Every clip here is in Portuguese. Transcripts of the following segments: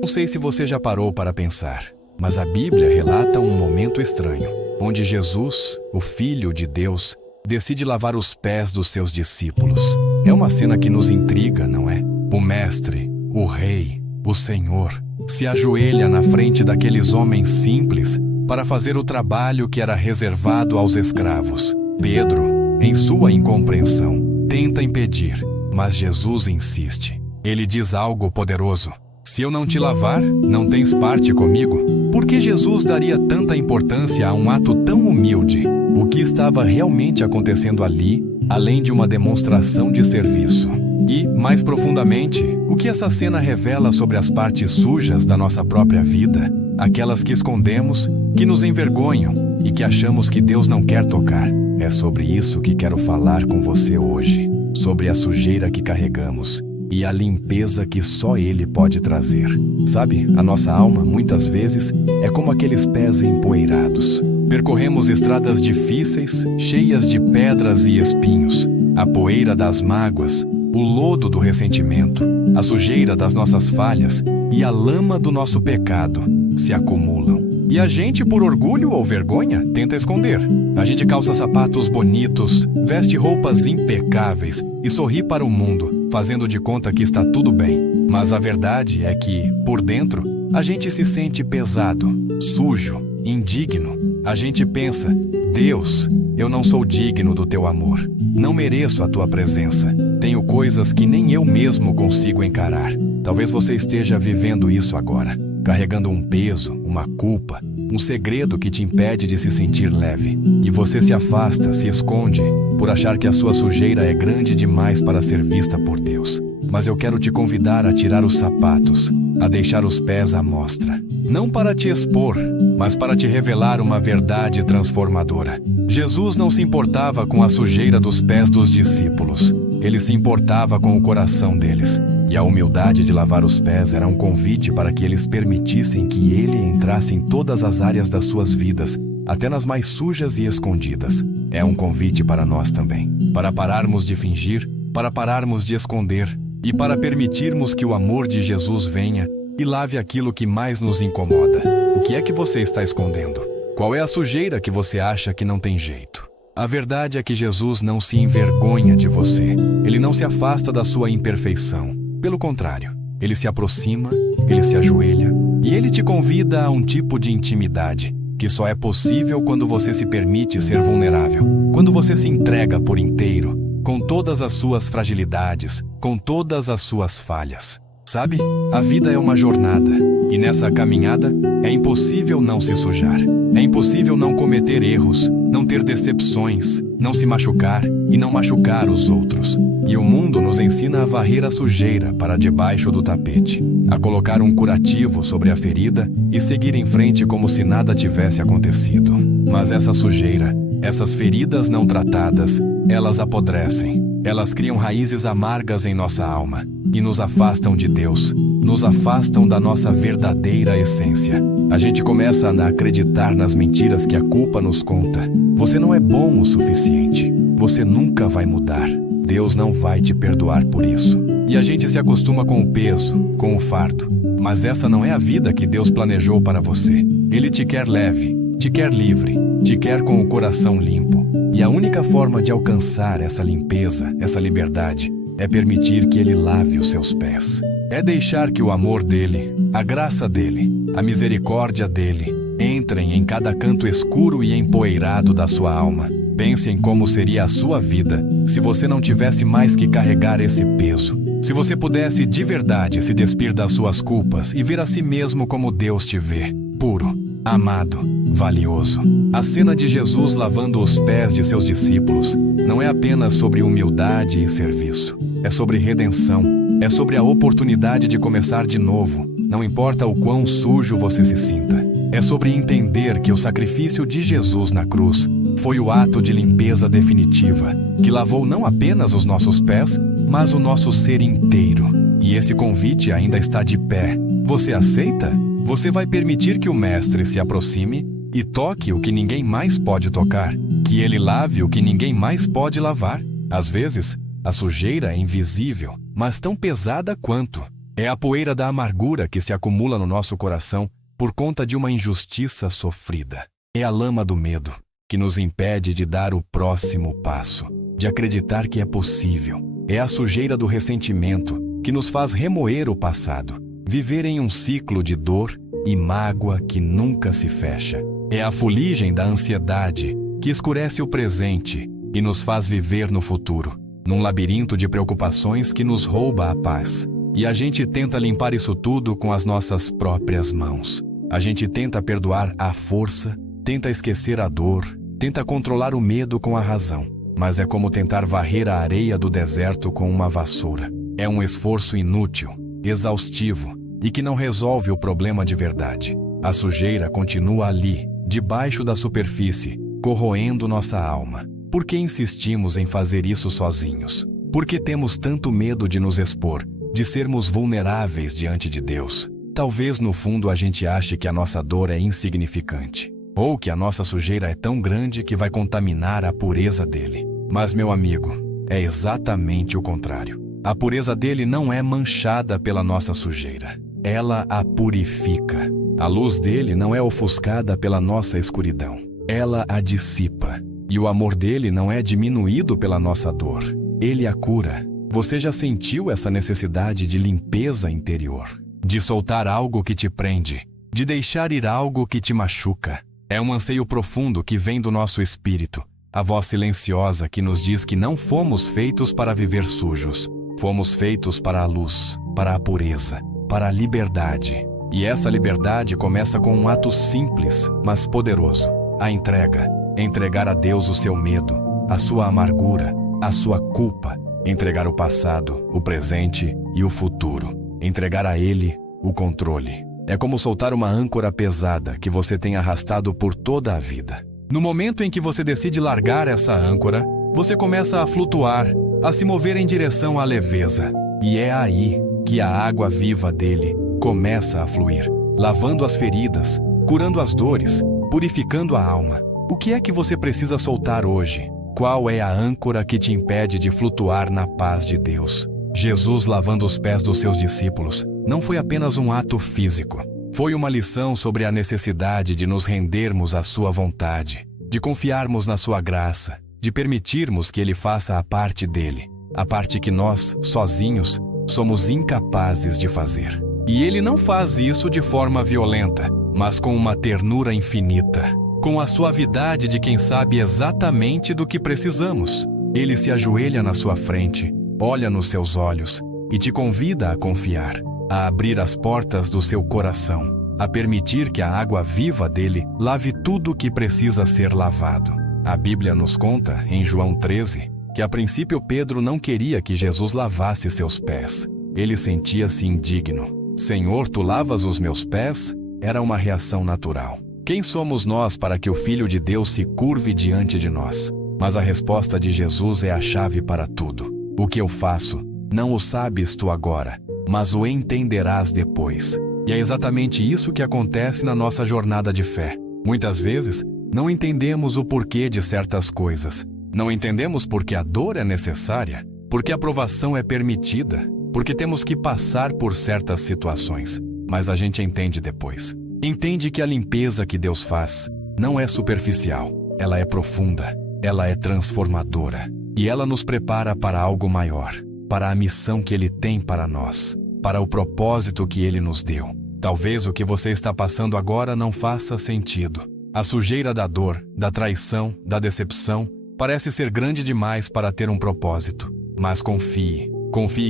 Não sei se você já parou para pensar, mas a Bíblia relata um momento estranho, onde Jesus, o Filho de Deus, decide lavar os pés dos seus discípulos. É uma cena que nos intriga, não é? O Mestre, o Rei, o Senhor, se ajoelha na frente daqueles homens simples para fazer o trabalho que era reservado aos escravos. Pedro, em sua incompreensão, tenta impedir, mas Jesus insiste. Ele diz algo poderoso: se eu não te lavar, não tens parte comigo. Por que Jesus daria tanta importância a um ato tão humilde? O que estava realmente acontecendo ali, além de uma demonstração de serviço? E, mais profundamente, o que essa cena revela sobre as partes sujas da nossa própria vida, aquelas que escondemos, que nos envergonham e que achamos que Deus não quer tocar? É sobre isso que quero falar com você hoje, sobre a sujeira que carregamos e a limpeza que só Ele pode trazer. Sabe, a nossa alma, muitas vezes, é como aqueles pés empoeirados. Percorremos estradas difíceis, cheias de pedras e espinhos, a poeira das mágoas, o lodo do ressentimento, a sujeira das nossas falhas e a lama do nosso pecado se acumulam. E a gente, por orgulho ou vergonha, tenta esconder. A gente calça sapatos bonitos, veste roupas impecáveis e sorri para o mundo, fazendo de conta que está tudo bem. Mas a verdade é que, por dentro, a gente se sente pesado, sujo, indigno. A gente pensa: Deus, eu não sou digno do teu amor. Não mereço a tua presença. Tenho coisas que nem eu mesmo consigo encarar. Talvez você esteja vivendo isso agora, carregando um peso, uma culpa, um segredo que te impede de se sentir leve. E você se afasta, se esconde, por achar que a sua sujeira é grande demais para ser vista por Deus. Mas eu quero te convidar a tirar os sapatos, a deixar os pés à mostra. Não para te expor, mas para te revelar uma verdade transformadora. Jesus não se importava com a sujeira dos pés dos discípulos. Ele se importava com o coração deles. E a humildade de lavar os pés era um convite para que eles permitissem que Ele entrasse em todas as áreas das suas vidas, até nas mais sujas e escondidas. É um convite para nós também, para pararmos de fingir, para pararmos de esconder e para permitirmos que o amor de Jesus venha e lave aquilo que mais nos incomoda. O que é que você está escondendo? Qual é a sujeira que você acha que não tem jeito? A verdade é que Jesus não se envergonha de você. Ele não se afasta da sua imperfeição. Pelo contrário, Ele se aproxima, Ele se ajoelha e Ele te convida a um tipo de intimidade que só é possível quando você se permite ser vulnerável, quando você se entrega por inteiro, com todas as suas fragilidades, com todas as suas falhas. Sabe, a vida é uma jornada e nessa caminhada é impossível não se sujar. É impossível não cometer erros, não ter decepções, não se machucar e não machucar os outros. E o mundo nos ensina a varrer a sujeira para debaixo do tapete, a colocar um curativo sobre a ferida e seguir em frente como se nada tivesse acontecido. Mas essa sujeira, essas feridas não tratadas, elas apodrecem. Elas criam raízes amargas em nossa alma e nos afastam de Deus, nos afastam da nossa verdadeira essência. A gente começa a acreditar nas mentiras que a culpa nos conta. Você não é bom o suficiente. Você nunca vai mudar. Deus não vai te perdoar por isso. E a gente se acostuma com o peso, com o fardo. Mas essa não é a vida que Deus planejou para você. Ele te quer leve, te quer livre, te quer com o coração limpo. E a única forma de alcançar essa limpeza, essa liberdade, é permitir que Ele lave os seus pés. É deixar que o amor dEle, a graça dEle, a misericórdia dEle, entrem em cada canto escuro e empoeirado da sua alma. Pense em como seria a sua vida se você não tivesse mais que carregar esse peso. Se você pudesse de verdade se despir das suas culpas e ver a si mesmo como Deus te vê, puro, amado, valioso. A cena de Jesus lavando os pés de seus discípulos não é apenas sobre humildade e serviço. É sobre redenção. É sobre a oportunidade de começar de novo, não importa o quão sujo você se sinta. É sobre entender que o sacrifício de Jesus na cruz foi o ato de limpeza definitiva, que lavou não apenas os nossos pés, mas o nosso ser inteiro. E esse convite ainda está de pé. Você aceita? Você vai permitir que o Mestre se aproxime e toque o que ninguém mais pode tocar? Que Ele lave o que ninguém mais pode lavar? Às vezes, a sujeira é invisível, mas tão pesada quanto. É a poeira da amargura que se acumula no nosso coração por conta de uma injustiça sofrida. É a lama do medo que nos impede de dar o próximo passo, de acreditar que é possível. É a sujeira do ressentimento que nos faz remoer o passado, viver em um ciclo de dor e mágoa que nunca se fecha. É a fuligem da ansiedade que escurece o presente e nos faz viver no futuro, num labirinto de preocupações que nos rouba a paz. E a gente tenta limpar isso tudo com as nossas próprias mãos. A gente tenta perdoar à força, tenta esquecer a dor, tenta controlar o medo com a razão. Mas é como tentar varrer a areia do deserto com uma vassoura. É um esforço inútil, exaustivo e que não resolve o problema de verdade. A sujeira continua ali, debaixo da superfície, corroendo nossa alma. Por que insistimos em fazer isso sozinhos? Por que temos tanto medo de nos expor, de sermos vulneráveis diante de Deus? Talvez no fundo a gente ache que a nossa dor é insignificante, ou que a nossa sujeira é tão grande que vai contaminar a pureza dele. Mas, meu amigo, é exatamente o contrário. A pureza dele não é manchada pela nossa sujeira. Ela a purifica. A luz dele não é ofuscada pela nossa escuridão. Ela a dissipa. E o amor dele não é diminuído pela nossa dor. Ele a cura. Você já sentiu essa necessidade de limpeza interior? De soltar algo que te prende? De deixar ir algo que te machuca? É um anseio profundo que vem do nosso espírito, a voz silenciosa que nos diz que não fomos feitos para viver sujos. Fomos feitos para a luz, para a pureza, para a liberdade. E essa liberdade começa com um ato simples, mas poderoso. A entrega. Entregar a Deus o seu medo, a sua amargura, a sua culpa. Entregar o passado, o presente e o futuro. Entregar a Ele o controle. É como soltar uma âncora pesada que você tem arrastado por toda a vida. No momento em que você decide largar essa âncora, você começa a flutuar, a se mover em direção à leveza. E é aí que a água viva dele começa a fluir, lavando as feridas, curando as dores, purificando a alma. O que é que você precisa soltar hoje? Qual é a âncora que te impede de flutuar na paz de Deus? Jesus lavando os pés dos seus discípulos não foi apenas um ato físico. Foi uma lição sobre a necessidade de nos rendermos à sua vontade, de confiarmos na sua graça, de permitirmos que Ele faça a parte dele, a parte que nós, sozinhos, somos incapazes de fazer. E Ele não faz isso de forma violenta, mas com uma ternura infinita, com a suavidade de quem sabe exatamente do que precisamos. Ele se ajoelha na sua frente, olha nos seus olhos e te convida a confiar, a abrir as portas do seu coração, a permitir que a água viva dele lave tudo o que precisa ser lavado. A Bíblia nos conta, em João 13, que a princípio Pedro não queria que Jesus lavasse seus pés. Ele sentia-se indigno. Senhor, tu lavas os meus pés? Era uma reação natural. Quem somos nós para que o Filho de Deus se curve diante de nós? Mas a resposta de Jesus é a chave para tudo. O que eu faço, não o sabes tu agora, mas o entenderás depois. E é exatamente isso que acontece na nossa jornada de fé. Muitas vezes, não entendemos o porquê de certas coisas. Não entendemos porque a dor é necessária, porque a provação é permitida, porque temos que passar por certas situações. Mas a gente entende depois. Entende que a limpeza que Deus faz não é superficial, ela é profunda, ela é transformadora. E ela nos prepara para algo maior, para a missão que Ele tem para nós, para o propósito que Ele nos deu. Talvez o que você está passando agora não faça sentido. A sujeira da dor, da traição, da decepção, parece ser grande demais para ter um propósito. Mas confie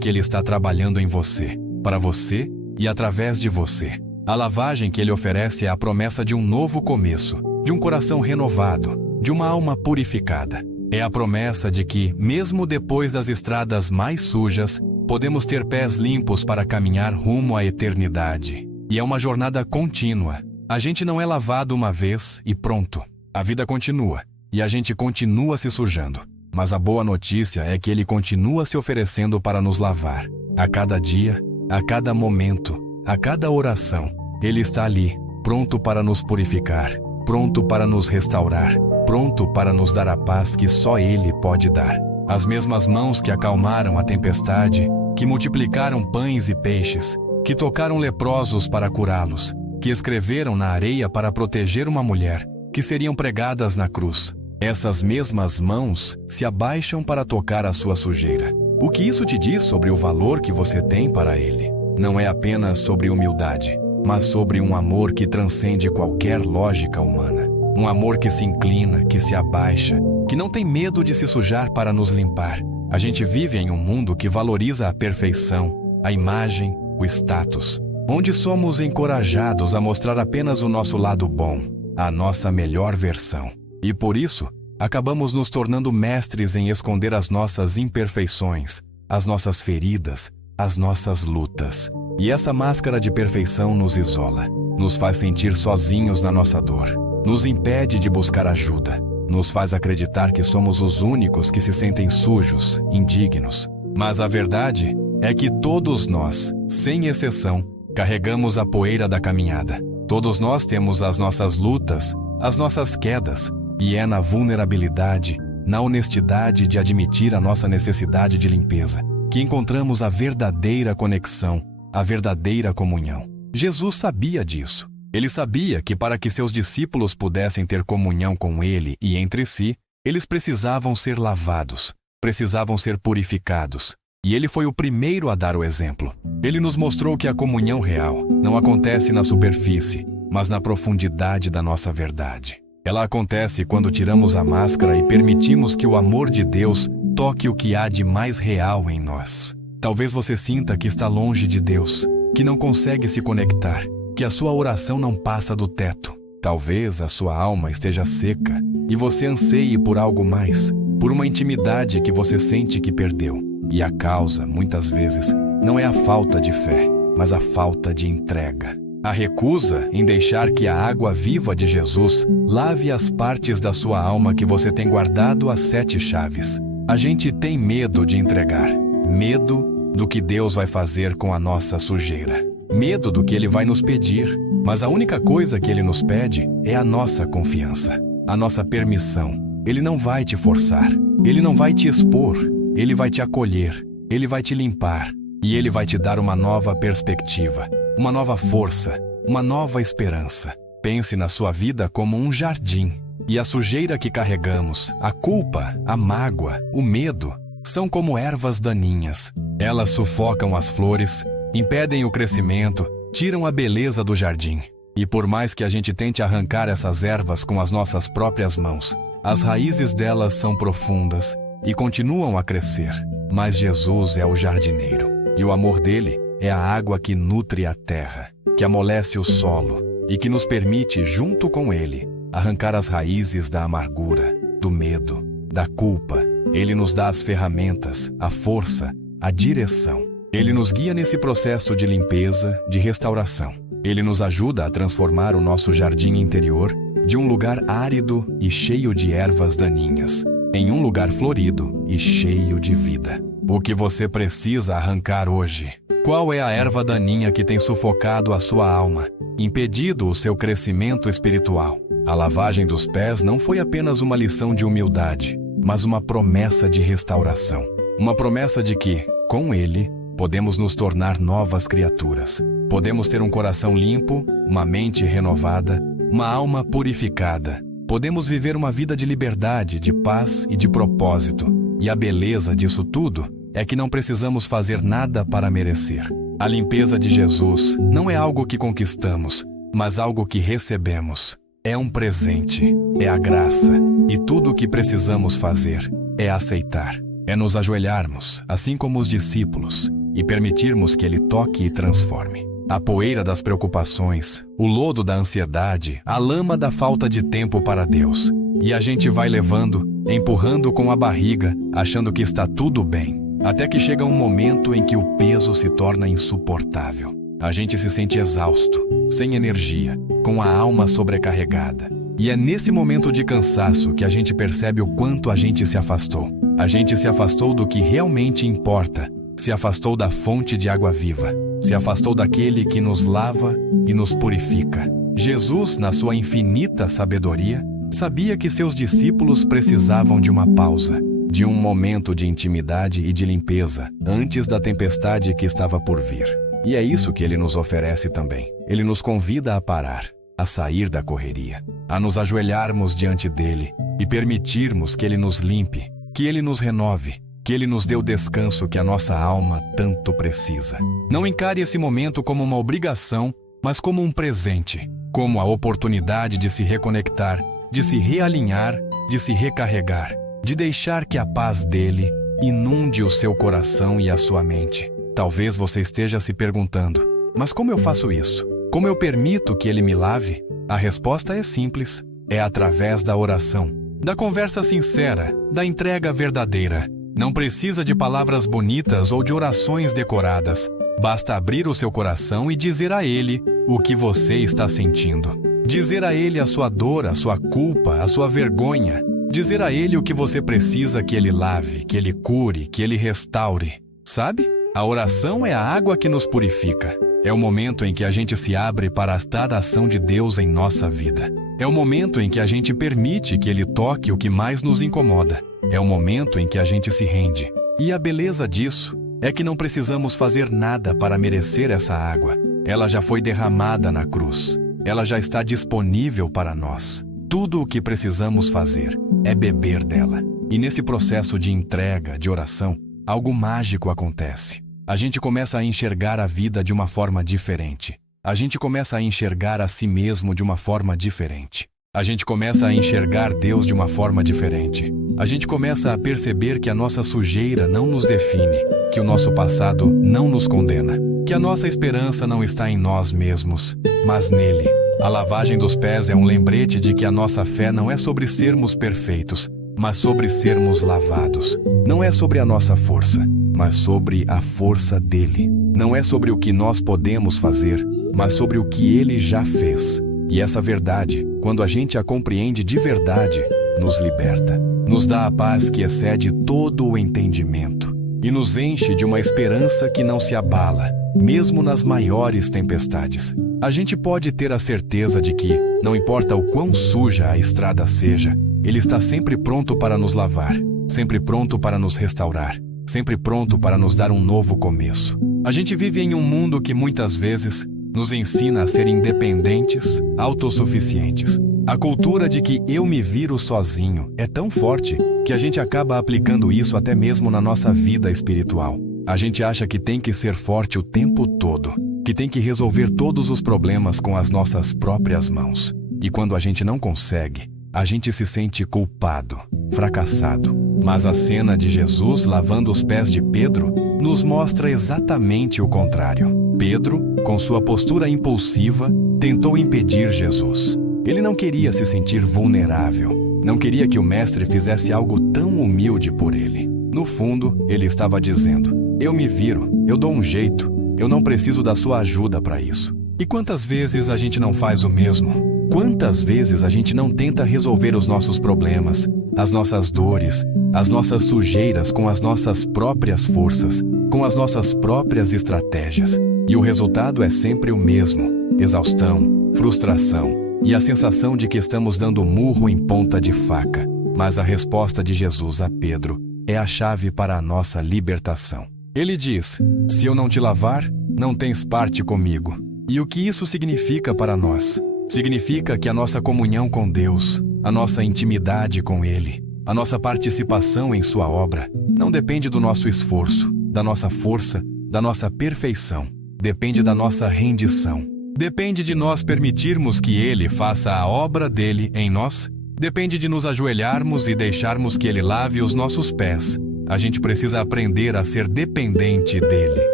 que Ele está trabalhando em você, para você e através de você. A lavagem que Ele oferece é a promessa de um novo começo, de um coração renovado, de uma alma purificada. É a promessa de que, mesmo depois das estradas mais sujas, podemos ter pés limpos para caminhar rumo à eternidade. E é uma jornada contínua. A gente não é lavado uma vez e pronto. A vida continua, e a gente continua se sujando. Mas a boa notícia é que Ele continua se oferecendo para nos lavar. A cada dia, a cada momento, a cada oração, Ele está ali, pronto para nos purificar, pronto para nos restaurar, pronto para nos dar a paz que só Ele pode dar. As mesmas mãos que acalmaram a tempestade que multiplicaram pães e peixes, que tocaram leprosos para curá-los, que escreveram na areia para proteger uma mulher, que seriam pregadas na cruz. Essas mesmas mãos se abaixam para tocar a sua sujeira. O que isso te diz sobre o valor que você tem para Ele? Não é apenas sobre humildade, mas sobre um amor que transcende qualquer lógica humana. Um amor que se inclina, que se abaixa, que não tem medo de se sujar para nos limpar. A gente vive em um mundo que valoriza a perfeição, a imagem, o status, onde somos encorajados a mostrar apenas o nosso lado bom, a nossa melhor versão. E por isso, acabamos nos tornando mestres em esconder as nossas imperfeições, as nossas feridas, as nossas lutas. E essa máscara de perfeição nos isola, nos faz sentir sozinhos na nossa dor, nos impede de buscar ajuda, nos faz acreditar que somos os únicos que se sentem sujos, indignos. Mas a verdade é que todos nós, sem exceção, carregamos a poeira da caminhada. Todos nós temos as nossas lutas, as nossas quedas, e é na vulnerabilidade, na honestidade de admitir a nossa necessidade de limpeza, que encontramos a verdadeira conexão, a verdadeira comunhão. Jesus sabia disso. Ele sabia que para que seus discípulos pudessem ter comunhão com Ele e entre si, eles precisavam ser lavados, precisavam ser purificados. E Ele foi o primeiro a dar o exemplo. Ele nos mostrou que a comunhão real não acontece na superfície, mas na profundidade da nossa verdade. Ela acontece quando tiramos a máscara e permitimos que o amor de Deus toque o que há de mais real em nós. Talvez você sinta que está longe de Deus, que não consegue se conectar, que a sua oração não passa do teto. Talvez a sua alma esteja seca e você anseie por algo mais, por uma intimidade que você sente que perdeu. E a causa, muitas vezes, não é a falta de fé, mas a falta de entrega. A recusa em deixar que a água viva de Jesus lave as partes da sua alma que você tem guardado às 7 chaves. A gente tem medo de entregar, medo do que Deus vai fazer com a nossa sujeira, medo do que Ele vai nos pedir, mas a única coisa que Ele nos pede é a nossa confiança, a nossa permissão. Ele não vai te forçar, Ele não vai te expor, Ele vai te acolher, Ele vai te limpar e Ele vai te dar uma nova perspectiva, uma nova força, uma nova esperança. Pense na sua vida como um jardim. E a sujeira que carregamos, a culpa, a mágoa, o medo, são como ervas daninhas. Elas sufocam as flores, impedem o crescimento, tiram a beleza do jardim. E por mais que a gente tente arrancar essas ervas com as nossas próprias mãos, as raízes delas são profundas e continuam a crescer. Mas Jesus é o jardineiro, e o amor dele é a água que nutre a terra, que amolece o solo e que nos permite, junto com Ele, arrancar as raízes da amargura, do medo, da culpa. Ele nos dá as ferramentas, a força, a direção. Ele nos guia nesse processo de limpeza, de restauração. Ele nos ajuda a transformar o nosso jardim interior de um lugar árido e cheio de ervas daninhas em um lugar florido e cheio de vida. O que você precisa arrancar hoje? Qual é a erva daninha que tem sufocado a sua alma, impedido o seu crescimento espiritual? A lavagem dos pés não foi apenas uma lição de humildade, mas uma promessa de restauração. Uma promessa de que, com Ele, podemos nos tornar novas criaturas. Podemos ter um coração limpo, uma mente renovada, uma alma purificada. Podemos viver uma vida de liberdade, de paz e de propósito. E a beleza disso tudo é que não precisamos fazer nada para merecer. A limpeza de Jesus não é algo que conquistamos, mas algo que recebemos. É um presente, é a graça, e tudo o que precisamos fazer é aceitar. É nos ajoelharmos, assim como os discípulos, e permitirmos que Ele toque e transforme. A poeira das preocupações, o lodo da ansiedade, a lama da falta de tempo para Deus. E a gente vai levando, empurrando com a barriga, achando que está tudo bem. Até que chega um momento em que o peso se torna insuportável. A gente se sente exausto, sem energia, com a alma sobrecarregada. E é nesse momento de cansaço que a gente percebe o quanto a gente se afastou. A gente se afastou do que realmente importa, se afastou da fonte de água viva, se afastou daquele que nos lava e nos purifica. Jesus, na sua infinita sabedoria, sabia que seus discípulos precisavam de uma pausa, de um momento de intimidade e de limpeza antes da tempestade que estava por vir. E é isso que ele nos oferece também. Ele nos convida a parar, a sair da correria, a nos ajoelharmos diante dele e permitirmos que ele nos limpe, que ele nos renove, que ele nos dê o descanso que a nossa alma tanto precisa. Não encare esse momento como uma obrigação, mas como um presente, como a oportunidade de se reconectar, de se realinhar, de se recarregar, de deixar que a paz dele inunde o seu coração e a sua mente. Talvez você esteja se perguntando, mas como eu faço isso? Como eu permito que ele me lave? A resposta é simples, é através da oração, da conversa sincera, da entrega verdadeira. Não precisa de palavras bonitas ou de orações decoradas. Basta abrir o seu coração e dizer a ele o que você está sentindo. Dizer a ele a sua dor, a sua culpa, a sua vergonha. Dizer a ele o que você precisa que ele lave, que ele cure, que ele restaure. Sabe? A oração é a água que nos purifica. É o momento em que a gente se abre para a ação de Deus em nossa vida. É o momento em que a gente permite que ele toque o que mais nos incomoda. É o momento em que a gente se rende. E a beleza disso é que não precisamos fazer nada para merecer essa água. Ela já foi derramada na cruz. Ela já está disponível para nós. Tudo o que precisamos fazer é beber dela. E nesse processo de entrega, de oração, algo mágico acontece. A gente começa a enxergar a vida de uma forma diferente. A gente começa a enxergar a si mesmo de uma forma diferente. A gente começa a enxergar Deus de uma forma diferente. A gente começa a perceber que a nossa sujeira não nos define, que o nosso passado não nos condena, que a nossa esperança não está em nós mesmos, mas nele. A lavagem dos pés é um lembrete de que a nossa fé não é sobre sermos perfeitos, mas sobre sermos lavados. Não é sobre a nossa força, mas sobre a força dele. Não é sobre o que nós podemos fazer, mas sobre o que ele já fez. E essa verdade, quando a gente a compreende de verdade, nos liberta. Nos dá a paz que excede todo o entendimento. E nos enche de uma esperança que não se abala, mesmo nas maiores tempestades. A gente pode ter a certeza de que, não importa o quão suja a estrada seja, ele está sempre pronto para nos lavar, sempre pronto para nos restaurar, sempre pronto para nos dar um novo começo. A gente vive em um mundo que muitas vezes nos ensina a ser independentes, autossuficientes. A cultura de que eu me viro sozinho é tão forte que a gente acaba aplicando isso até mesmo na nossa vida espiritual. A gente acha que tem que ser forte o tempo todo, que tem que resolver todos os problemas com as nossas próprias mãos. E quando a gente não consegue, a gente se sente culpado, fracassado. Mas a cena de Jesus lavando os pés de Pedro nos mostra exatamente o contrário. Pedro, com sua postura impulsiva, tentou impedir Jesus. Ele não queria se sentir vulnerável, não queria que o mestre fizesse algo tão humilde por ele. No fundo, ele estava dizendo: eu me viro, eu dou um jeito, eu não preciso da sua ajuda para isso. E quantas vezes a gente não faz o mesmo? Quantas vezes a gente não tenta resolver os nossos problemas, as nossas dores, as nossas sujeiras com as nossas próprias forças, com as nossas próprias estratégias? E o resultado é sempre o mesmo: exaustão, frustração e a sensação de que estamos dando murro em ponta de faca. Mas a resposta de Jesus a Pedro é a chave para a nossa libertação. Ele diz: se eu não te lavar, não tens parte comigo. E o que isso significa para nós? Significa que a nossa comunhão com Deus, a nossa intimidade com Ele, a nossa participação em sua obra, não depende do nosso esforço, da nossa força, da nossa perfeição. Depende da nossa rendição. Depende de nós permitirmos que Ele faça a obra dele em nós. Depende de nos ajoelharmos e deixarmos que Ele lave os nossos pés. A gente precisa aprender a ser dependente dele,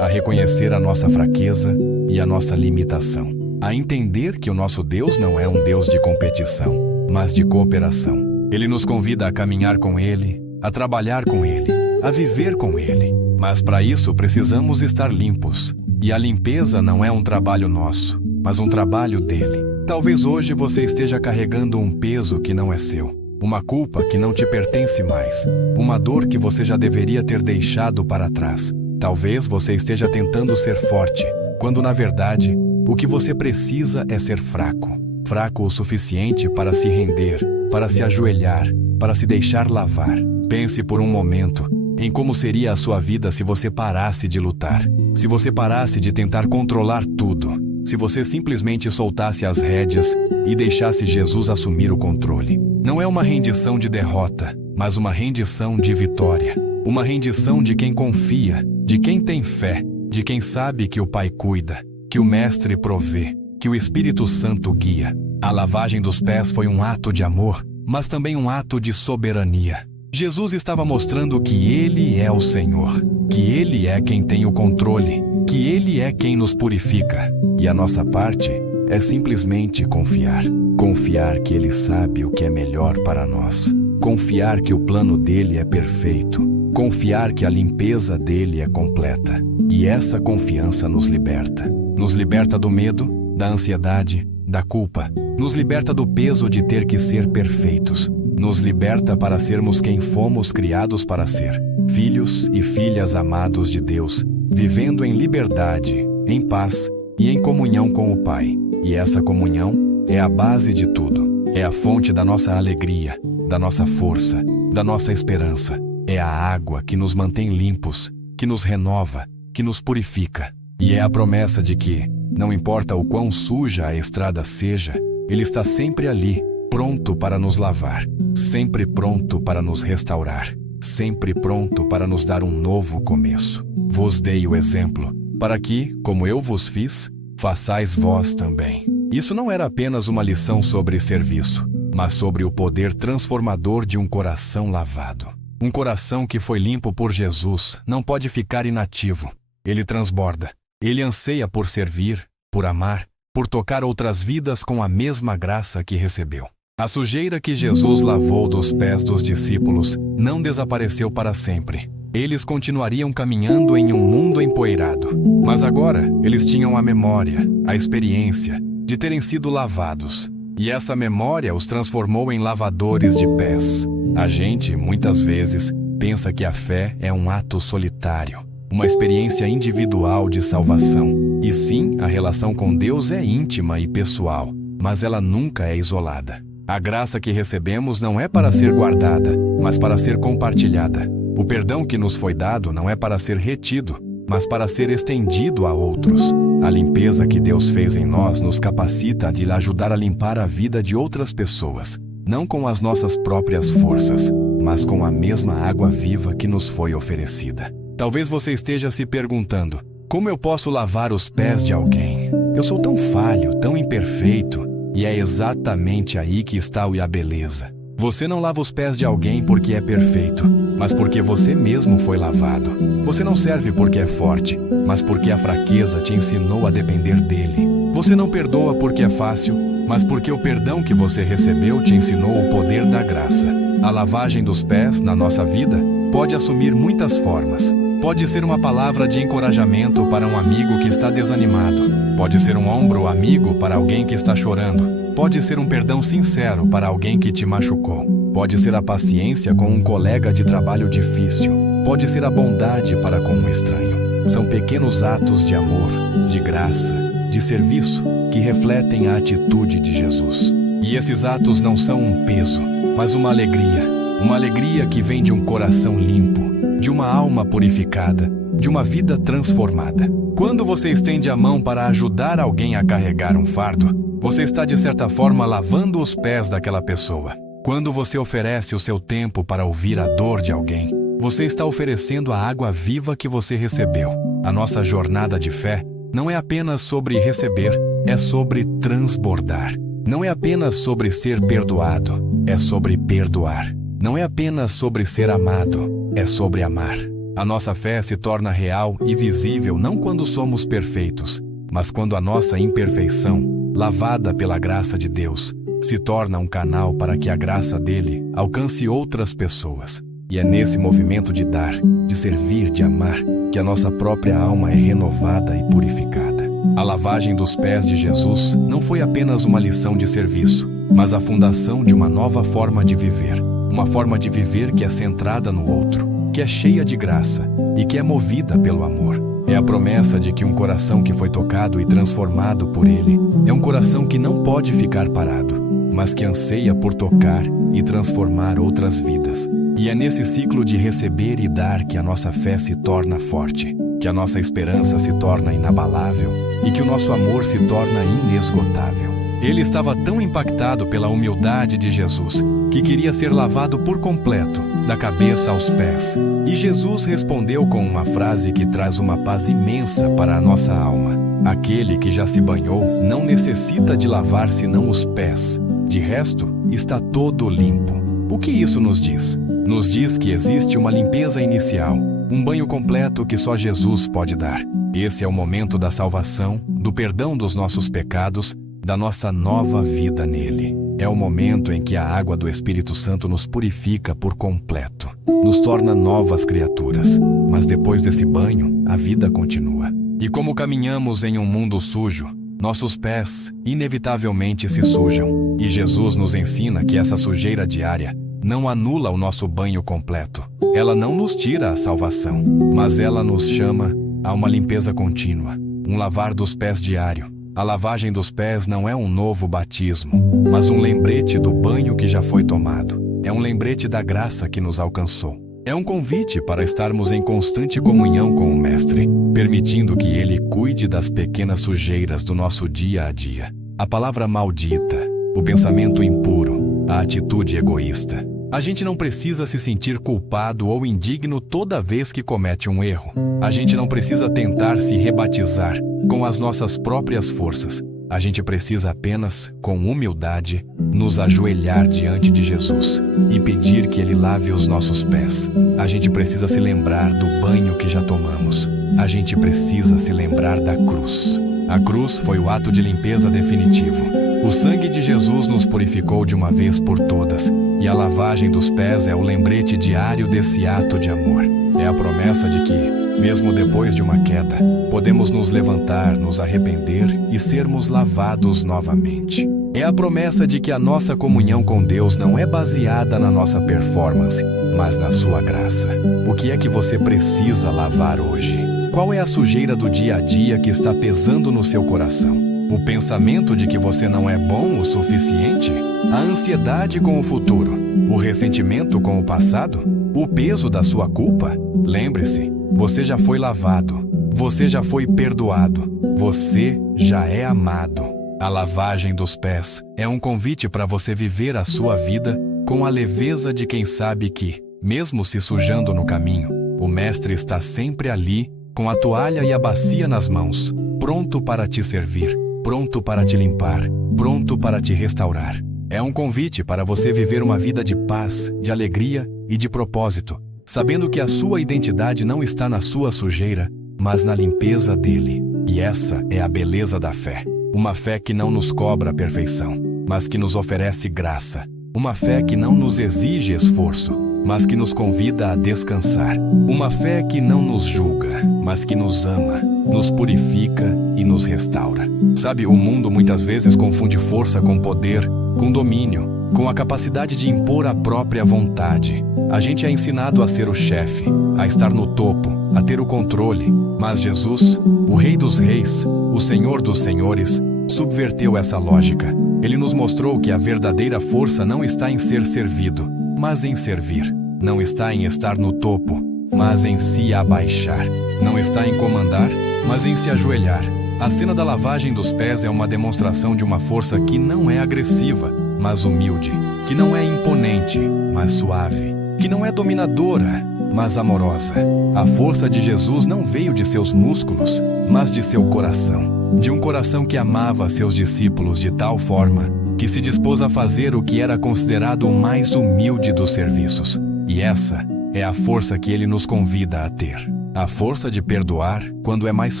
a reconhecer a nossa fraqueza e a nossa limitação, a entender que o nosso Deus não é um Deus de competição, mas de cooperação. Ele nos convida a caminhar com Ele, a trabalhar com Ele, a viver com Ele. Mas para isso precisamos estar limpos. E a limpeza não é um trabalho nosso, mas um trabalho dele. Talvez hoje você esteja carregando um peso que não é seu, uma culpa que não te pertence mais, uma dor que você já deveria ter deixado para trás. Talvez você esteja tentando ser forte, quando na verdade, o que você precisa é ser fraco. Fraco o suficiente para se render, para se ajoelhar, para se deixar lavar. Pense por um momento em como seria a sua vida se você parasse de lutar, se você parasse de tentar controlar tudo, se você simplesmente soltasse as rédeas e deixasse Jesus assumir o controle. Não é uma rendição de derrota, mas uma rendição de vitória. Uma rendição de quem confia, de quem tem fé, de quem sabe que o Pai cuida, que o Mestre provê, que o Espírito Santo guia. A lavagem dos pés foi um ato de amor, mas também um ato de soberania. Jesus estava mostrando que Ele é o Senhor, que Ele é quem tem o controle, que Ele é quem nos purifica. E a nossa parte é simplesmente confiar. Confiar que Ele sabe o que é melhor para nós. Confiar que o plano dele é perfeito. Confiar que a limpeza dele é completa. E essa confiança nos liberta. Nos liberta do medo, da ansiedade, da culpa. Nos liberta do peso de ter que ser perfeitos. Nos liberta para sermos quem fomos criados para ser. Filhos e filhas amados de Deus, vivendo em liberdade, em paz e em comunhão com o Pai. E essa comunhão é a base de tudo. É a fonte da nossa alegria, da nossa força, da nossa esperança. É a água que nos mantém limpos, que nos renova, que nos purifica. E é a promessa de que, não importa o quão suja a estrada seja, Ele está sempre ali, pronto para nos lavar, sempre pronto para nos restaurar, sempre pronto para nos dar um novo começo. Vos dei o exemplo, para que, como eu vos fiz, façais vós também. Isso não era apenas uma lição sobre serviço, mas sobre o poder transformador de um coração lavado. Um coração que foi limpo por Jesus não pode ficar inativo. Ele transborda. Ele anseia por servir, por amar, por tocar outras vidas com a mesma graça que recebeu. A sujeira que Jesus lavou dos pés dos discípulos não desapareceu para sempre. Eles continuariam caminhando em um mundo empoeirado. Mas agora, eles tinham a memória, a experiência de terem sido lavados. E essa memória os transformou em lavadores de pés. A gente, muitas vezes, pensa que a fé é um ato solitário, uma experiência individual de salvação. E sim, a relação com Deus é íntima e pessoal, mas ela nunca é isolada. A graça que recebemos não é para ser guardada, mas para ser compartilhada. O perdão que nos foi dado não é para ser retido, mas para ser estendido a outros. A limpeza que Deus fez em nós nos capacita de ajudar a limpar a vida de outras pessoas, não com as nossas próprias forças, mas com a mesma água viva que nos foi oferecida. Talvez você esteja se perguntando: como eu posso lavar os pés de alguém? Eu sou tão falho, tão imperfeito. E é exatamente aí que está a beleza. Você não lava os pés de alguém porque é perfeito, mas porque você mesmo foi lavado. Você não serve porque é forte, mas porque a fraqueza te ensinou a depender dele. Você não perdoa porque é fácil, mas porque o perdão que você recebeu te ensinou o poder da graça. A lavagem dos pés na nossa vida pode assumir muitas formas. Pode ser uma palavra de encorajamento para um amigo que está desanimado. Pode ser um ombro amigo para alguém que está chorando. Pode ser um perdão sincero para alguém que te machucou. Pode ser a paciência com um colega de trabalho difícil. Pode ser a bondade para com um estranho. São pequenos atos de amor, de graça, de serviço que refletem a atitude de Jesus. E esses atos não são um peso, mas uma alegria que vem de um coração limpo, de uma alma purificada, de uma vida transformada. Quando você estende a mão para ajudar alguém a carregar um fardo, você está de certa forma lavando os pés daquela pessoa. Quando você oferece o seu tempo para ouvir a dor de alguém, você está oferecendo a água viva que você recebeu. A nossa jornada de fé não é apenas sobre receber, é sobre transbordar. Não é apenas sobre ser perdoado, é sobre perdoar. Não é apenas sobre ser amado, é sobre amar. A nossa fé se torna real e visível não quando somos perfeitos, mas quando a nossa imperfeição, lavada pela graça de Deus, se torna um canal para que a graça dele alcance outras pessoas. E é nesse movimento de dar, de servir, de amar, que a nossa própria alma é renovada e purificada. A lavagem dos pés de Jesus não foi apenas uma lição de serviço, mas a fundação de uma nova forma de viver. Uma forma de viver que é centrada no outro, que é cheia de graça e que é movida pelo amor. É a promessa de que um coração que foi tocado e transformado por Ele é um coração que não pode ficar parado, mas que anseia por tocar e transformar outras vidas. E é nesse ciclo de receber e dar que a nossa fé se torna forte, que a nossa esperança se torna inabalável e que o nosso amor se torna inesgotável. Ele estava tão impactado pela humildade de Jesus que queria ser lavado por completo, da cabeça aos pés. E Jesus respondeu com uma frase que traz uma paz imensa para a nossa alma. Aquele que já se banhou não necessita de lavar senão os pés. De resto, está todo limpo. O que isso nos diz? Nos diz que existe uma limpeza inicial, um banho completo que só Jesus pode dar. Esse é o momento da salvação, do perdão dos nossos pecados, da nossa nova vida nele. É o momento em que a água do Espírito Santo nos purifica por completo, nos torna novas criaturas. Mas depois desse banho, a vida continua. E como caminhamos em um mundo sujo, nossos pés inevitavelmente se sujam. E Jesus nos ensina que essa sujeira diária não anula o nosso banho completo. Ela não nos tira a salvação, mas ela nos chama a uma limpeza contínua, um lavar dos pés diário. A lavagem dos pés não é um novo batismo, mas um lembrete do banho que já foi tomado. É um lembrete da graça que nos alcançou. É um convite para estarmos em constante comunhão com o Mestre, permitindo que Ele cuide das pequenas sujeiras do nosso dia a dia. A palavra maldita, o pensamento impuro, a atitude egoísta. A gente não precisa se sentir culpado ou indigno toda vez que comete um erro. A gente não precisa tentar se rebatizar com as nossas próprias forças. A gente precisa apenas, com humildade, nos ajoelhar diante de Jesus e pedir que Ele lave os nossos pés. A gente precisa se lembrar do banho que já tomamos. A gente precisa se lembrar da cruz. A cruz foi o ato de limpeza definitivo. O sangue de Jesus nos purificou de uma vez por todas, e a lavagem dos pés é o lembrete diário desse ato de amor. É a promessa de que, mesmo depois de uma queda, podemos nos levantar, nos arrepender e sermos lavados novamente. É a promessa de que a nossa comunhão com Deus não é baseada na nossa performance, mas na sua graça. O que é que você precisa lavar hoje? Qual é a sujeira do dia a dia que está pesando no seu coração? O pensamento de que você não é bom o suficiente? A ansiedade com o futuro? O ressentimento com o passado? O peso da sua culpa? Lembre-se, você já foi lavado, você já foi perdoado, você já é amado. A lavagem dos pés é um convite para você viver a sua vida com a leveza de quem sabe que, mesmo se sujando no caminho, o Mestre está sempre ali, com a toalha e a bacia nas mãos, pronto para te servir, pronto para te limpar, pronto para te restaurar. É um convite para você viver uma vida de paz, de alegria e de propósito, sabendo que a sua identidade não está na sua sujeira, mas na limpeza dele. E essa é a beleza da fé. Uma fé que não nos cobra a perfeição, mas que nos oferece graça. Uma fé que não nos exige esforço, mas que nos convida a descansar. Uma fé que não nos julga, mas que nos ama, nos purifica e nos restaura. Sabe, o mundo muitas vezes confunde força com poder, com domínio, com a capacidade de impor a própria vontade. A gente é ensinado a ser o chefe, a estar no topo, a ter o controle. Mas Jesus, o Rei dos Reis, o Senhor dos Senhores, subverteu essa lógica. Ele nos mostrou que a verdadeira força não está em ser servido, mas em servir. Não está em estar no topo, mas em se abaixar. Não está em comandar, mas em se ajoelhar. A cena da lavagem dos pés é uma demonstração de uma força que não é agressiva, mas humilde, que não é imponente, mas suave, que não é dominadora, mas amorosa. A força de Jesus não veio de seus músculos, mas de seu coração. De um coração que amava seus discípulos de tal forma que se dispôs a fazer o que era considerado o mais humilde dos serviços. E essa é a força que ele nos convida a ter. A força de perdoar quando é mais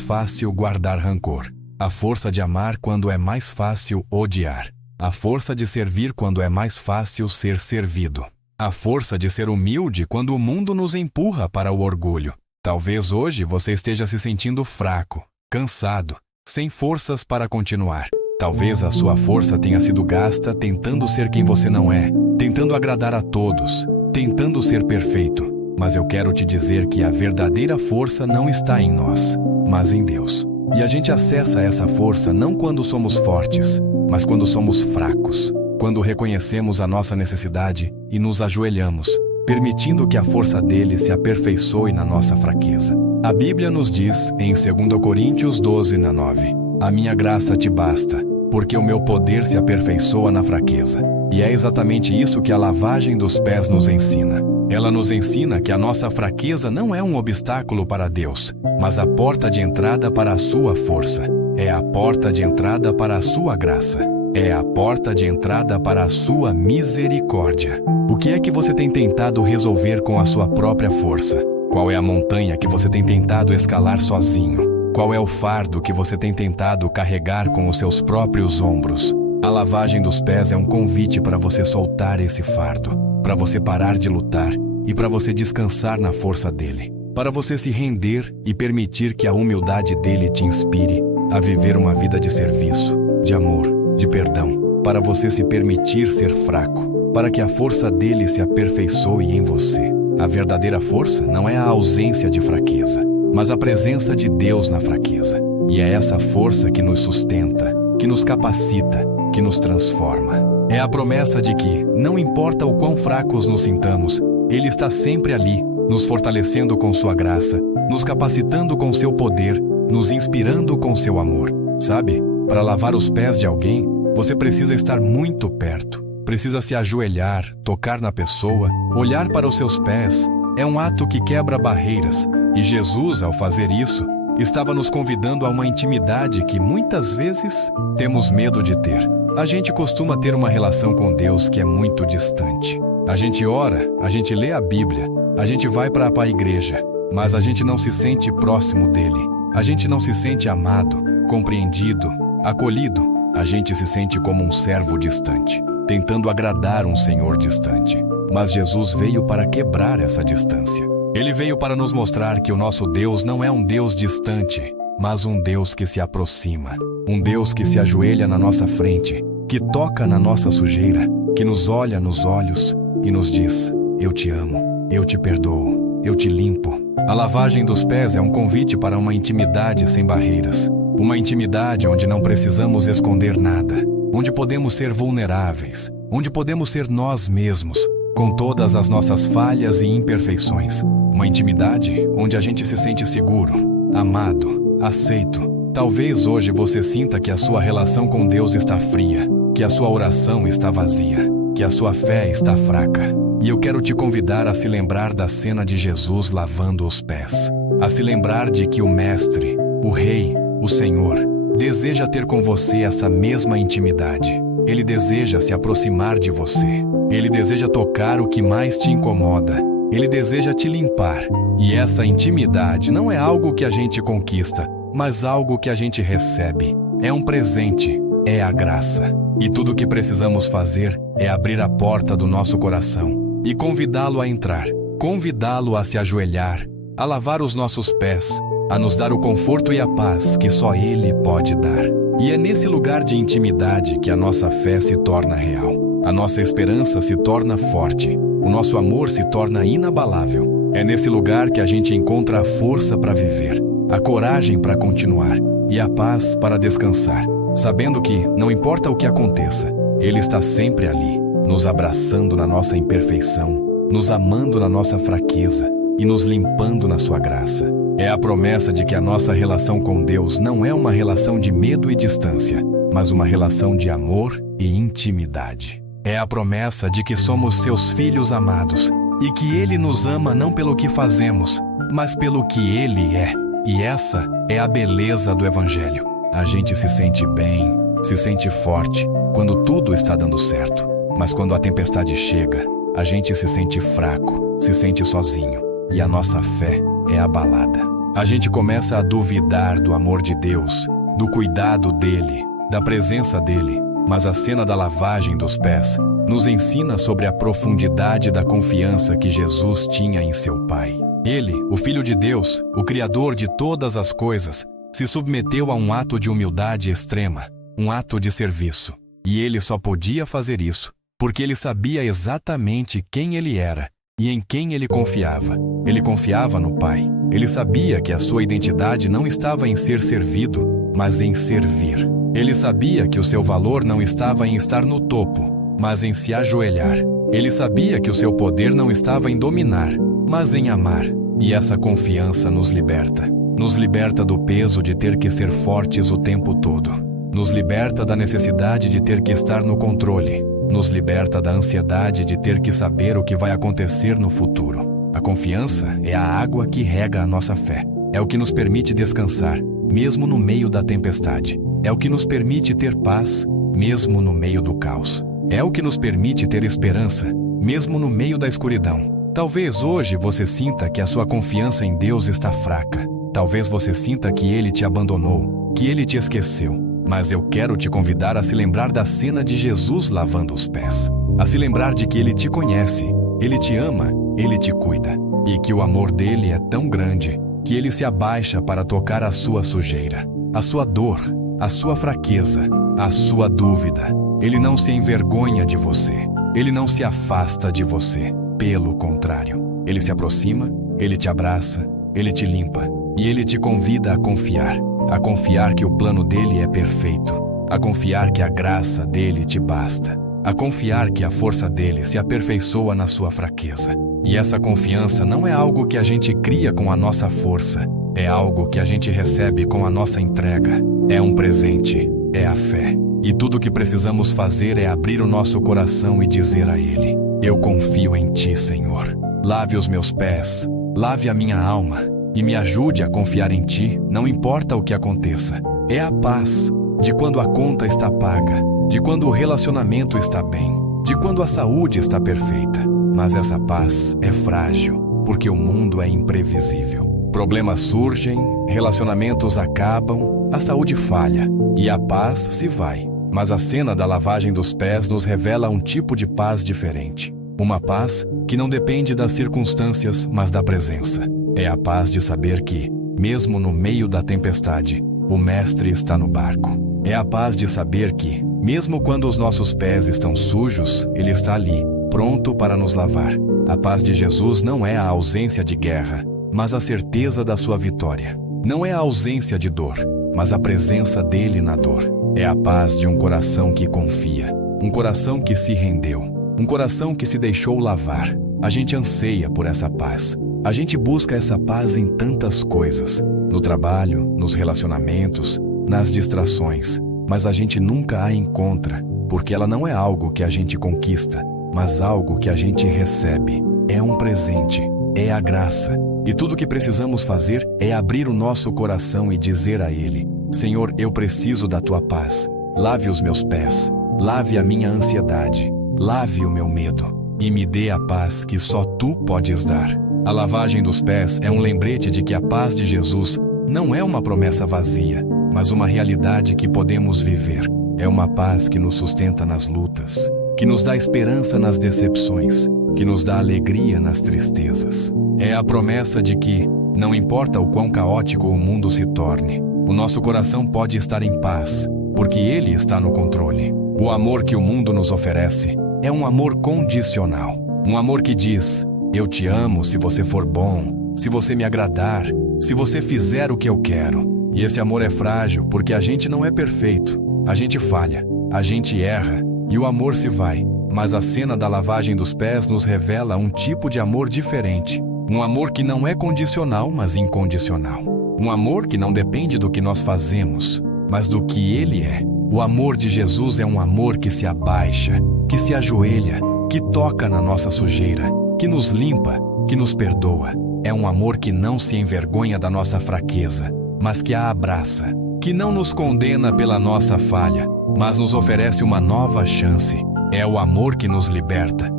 fácil guardar rancor. A força de amar quando é mais fácil odiar. A força de servir quando é mais fácil ser servido. A força de ser humilde quando o mundo nos empurra para o orgulho. Talvez hoje você esteja se sentindo fraco, cansado, sem forças para continuar. Talvez a sua força tenha sido gasta tentando ser quem você não é, tentando agradar a todos, tentando ser perfeito. Mas eu quero te dizer que a verdadeira força não está em nós, mas em Deus. E a gente acessa essa força não quando somos fortes, mas quando somos fracos. Quando reconhecemos a nossa necessidade e nos ajoelhamos. permitindo que a força dele se aperfeiçoe na nossa fraqueza. A Bíblia nos diz, em 2 Coríntios 12:9, a minha graça te basta, porque o meu poder se aperfeiçoa na fraqueza. E é exatamente isso que a lavagem dos pés nos ensina. Ela nos ensina que a nossa fraqueza não é um obstáculo para Deus, mas a porta de entrada para a sua força. É a porta de entrada para a sua graça. É a porta de entrada para a sua misericórdia. O que é que você tem tentado resolver com a sua própria força? Qual é a montanha que você tem tentado escalar sozinho? Qual é o fardo que você tem tentado carregar com os seus próprios ombros? A lavagem dos pés é um convite para você soltar esse fardo, para você parar de lutar e para você descansar na força dele, para você se render e permitir que a humildade dele te inspire a viver uma vida de serviço, de amor, de perdão, para você se permitir ser fraco, para que a força dele se aperfeiçoe em você. A verdadeira força não é a ausência de fraqueza, mas a presença de Deus na fraqueza. E é essa força que nos sustenta, que nos capacita, que nos transforma. É a promessa de que, não importa o quão fracos nos sintamos, Ele está sempre ali, nos fortalecendo com sua graça, nos capacitando com seu poder, nos inspirando com seu amor. Sabe, para lavar os pés de alguém, você precisa estar muito perto. Precisa se ajoelhar, tocar na pessoa, olhar para os seus pés. É um ato que quebra barreiras. E Jesus, ao fazer isso, estava nos convidando a uma intimidade que muitas vezes temos medo de ter. A gente costuma ter uma relação com Deus que é muito distante. A gente ora, a gente lê a Bíblia, a gente vai para a igreja, mas a gente não se sente próximo dele. A gente não se sente amado, compreendido, acolhido. A gente se sente como um servo distante, tentando agradar um Senhor distante. Mas Jesus veio para quebrar essa distância. Ele veio para nos mostrar que o nosso Deus não é um Deus distante, mas um Deus que se aproxima. Um Deus que se ajoelha na nossa frente, que toca na nossa sujeira, que nos olha nos olhos e nos diz: eu te amo, eu te perdoo, eu te limpo. A lavagem dos pés é um convite para uma intimidade sem barreiras. Uma intimidade onde não precisamos esconder nada, onde podemos ser vulneráveis, onde podemos ser nós mesmos, com todas as nossas falhas e imperfeições. Uma intimidade onde a gente se sente seguro, amado, aceito. Talvez hoje você sinta que a sua relação com Deus está fria, que a sua oração está vazia, que a sua fé está fraca. E eu quero te convidar a se lembrar da cena de Jesus lavando os pés, a se lembrar de que o Mestre, o Rei, o Senhor, deseja ter com você essa mesma intimidade. Ele deseja se aproximar de você. Ele deseja tocar o que mais te incomoda. Ele deseja te limpar. E essa intimidade não é algo que a gente conquista, mas algo que a gente recebe. É um presente, é a graça. E tudo o que precisamos fazer é abrir a porta do nosso coração e convidá-lo a entrar, convidá-lo a se ajoelhar, a lavar os nossos pés, a nos dar o conforto e a paz que só Ele pode dar. E é nesse lugar de intimidade que a nossa fé se torna real. A nossa esperança se torna forte. O nosso amor se torna inabalável. É nesse lugar que a gente encontra a força para viver, a coragem para continuar e a paz para descansar, sabendo que, não importa o que aconteça, Ele está sempre ali, nos abraçando na nossa imperfeição, nos amando na nossa fraqueza e nos limpando na sua graça. É a promessa de que a nossa relação com Deus não é uma relação de medo e distância, mas uma relação de amor e intimidade. É a promessa de que somos seus filhos amados e que Ele nos ama não pelo que fazemos, mas pelo que Ele é. E essa é a beleza do Evangelho. A gente se sente bem, se sente forte quando tudo está dando certo. Mas quando a tempestade chega, a gente se sente fraco, se sente sozinho e a nossa fé é abalada. A gente começa a duvidar do amor de Deus, do cuidado dEle, da presença dEle. Mas a cena da lavagem dos pés nos ensina sobre a profundidade da confiança que Jesus tinha em seu Pai. Ele, o Filho de Deus, o Criador de todas as coisas, se submeteu a um ato de humildade extrema, um ato de serviço. E ele só podia fazer isso porque ele sabia exatamente quem ele era e em quem ele confiava. Ele confiava no Pai. Ele sabia que a sua identidade não estava em ser servido, mas em servir. Ele sabia que o seu valor não estava em estar no topo, mas em se ajoelhar. Ele sabia que o seu poder não estava em dominar, mas em amar. E essa confiança nos liberta. Nos liberta do peso de ter que ser fortes o tempo todo. Nos liberta da necessidade de ter que estar no controle. Nos liberta da ansiedade de ter que saber o que vai acontecer no futuro. A confiança é a água que rega a nossa fé. É o que nos permite descansar, mesmo no meio da tempestade. É o que nos permite ter paz, mesmo no meio do caos. É o que nos permite ter esperança, mesmo no meio da escuridão. Talvez hoje você sinta que a sua confiança em Deus está fraca. Talvez você sinta que Ele te abandonou, que Ele te esqueceu. Mas eu quero te convidar a se lembrar da cena de Jesus lavando os pés. A se lembrar de que Ele te conhece, Ele te ama, Ele te cuida. E que o amor dele é tão grande que Ele se abaixa para tocar a sua sujeira, a sua dor, a sua fraqueza, a sua dúvida. Ele não se envergonha de você. Ele não se afasta de você. Pelo contrário, Ele se aproxima, Ele te abraça, Ele te limpa e Ele te convida a confiar que o plano dele é perfeito, a confiar que a graça dele te basta, a confiar que a força dele se aperfeiçoa na sua fraqueza. E essa confiança não é algo que a gente cria com a nossa força, é algo que a gente recebe com a nossa entrega. É um presente, é a fé. E tudo o que precisamos fazer é abrir o nosso coração e dizer a Ele: eu confio em Ti, Senhor. Lave os meus pés, lave a minha alma e me ajude a confiar em Ti, não importa o que aconteça. É a paz de quando a conta está paga, de quando o relacionamento está bem, de quando a saúde está perfeita. Mas essa paz é frágil, porque o mundo é imprevisível. Problemas surgem, relacionamentos acabam, a saúde falha e a paz se vai. Mas a cena da lavagem dos pés nos revela um tipo de paz diferente. Uma paz que não depende das circunstâncias, mas da presença. É a paz de saber que, mesmo no meio da tempestade, o Mestre está no barco. É a paz de saber que, mesmo quando os nossos pés estão sujos, Ele está ali, pronto para nos lavar. A paz de Jesus não é a ausência de guerra, mas a certeza da sua vitória. Não é a ausência de dor, mas a presença dele na dor. É a paz de um coração que confia, um coração que se rendeu, um coração que se deixou lavar. A gente anseia por essa paz. A gente busca essa paz em tantas coisas, no trabalho, nos relacionamentos, nas distrações, mas a gente nunca a encontra, porque ela não é algo que a gente conquista, mas algo que a gente recebe. É um presente, é a graça. E tudo o que precisamos fazer é abrir o nosso coração e dizer a Ele: Senhor, eu preciso da Tua paz. Lave os meus pés, lave a minha ansiedade, lave o meu medo e me dê a paz que só Tu podes dar. A lavagem dos pés é um lembrete de que a paz de Jesus não é uma promessa vazia, mas uma realidade que podemos viver. É uma paz que nos sustenta nas lutas, que nos dá esperança nas decepções, que nos dá alegria nas tristezas. É a promessa de que, não importa o quão caótico o mundo se torne, o nosso coração pode estar em paz, porque Ele está no controle. O amor que o mundo nos oferece é um amor condicional. Um amor que diz: eu te amo se você for bom, se você me agradar, se você fizer o que eu quero. E esse amor é frágil porque a gente não é perfeito. A gente falha, a gente erra e o amor se vai. Mas a cena da lavagem dos pés nos revela um tipo de amor diferente. Um amor que não é condicional, mas incondicional. Um amor que não depende do que nós fazemos, mas do que Ele é. O amor de Jesus é um amor que se abaixa, que se ajoelha, que toca na nossa sujeira, que nos limpa, que nos perdoa. É um amor que não se envergonha da nossa fraqueza, mas que a abraça, que não nos condena pela nossa falha, mas nos oferece uma nova chance. É o amor que nos liberta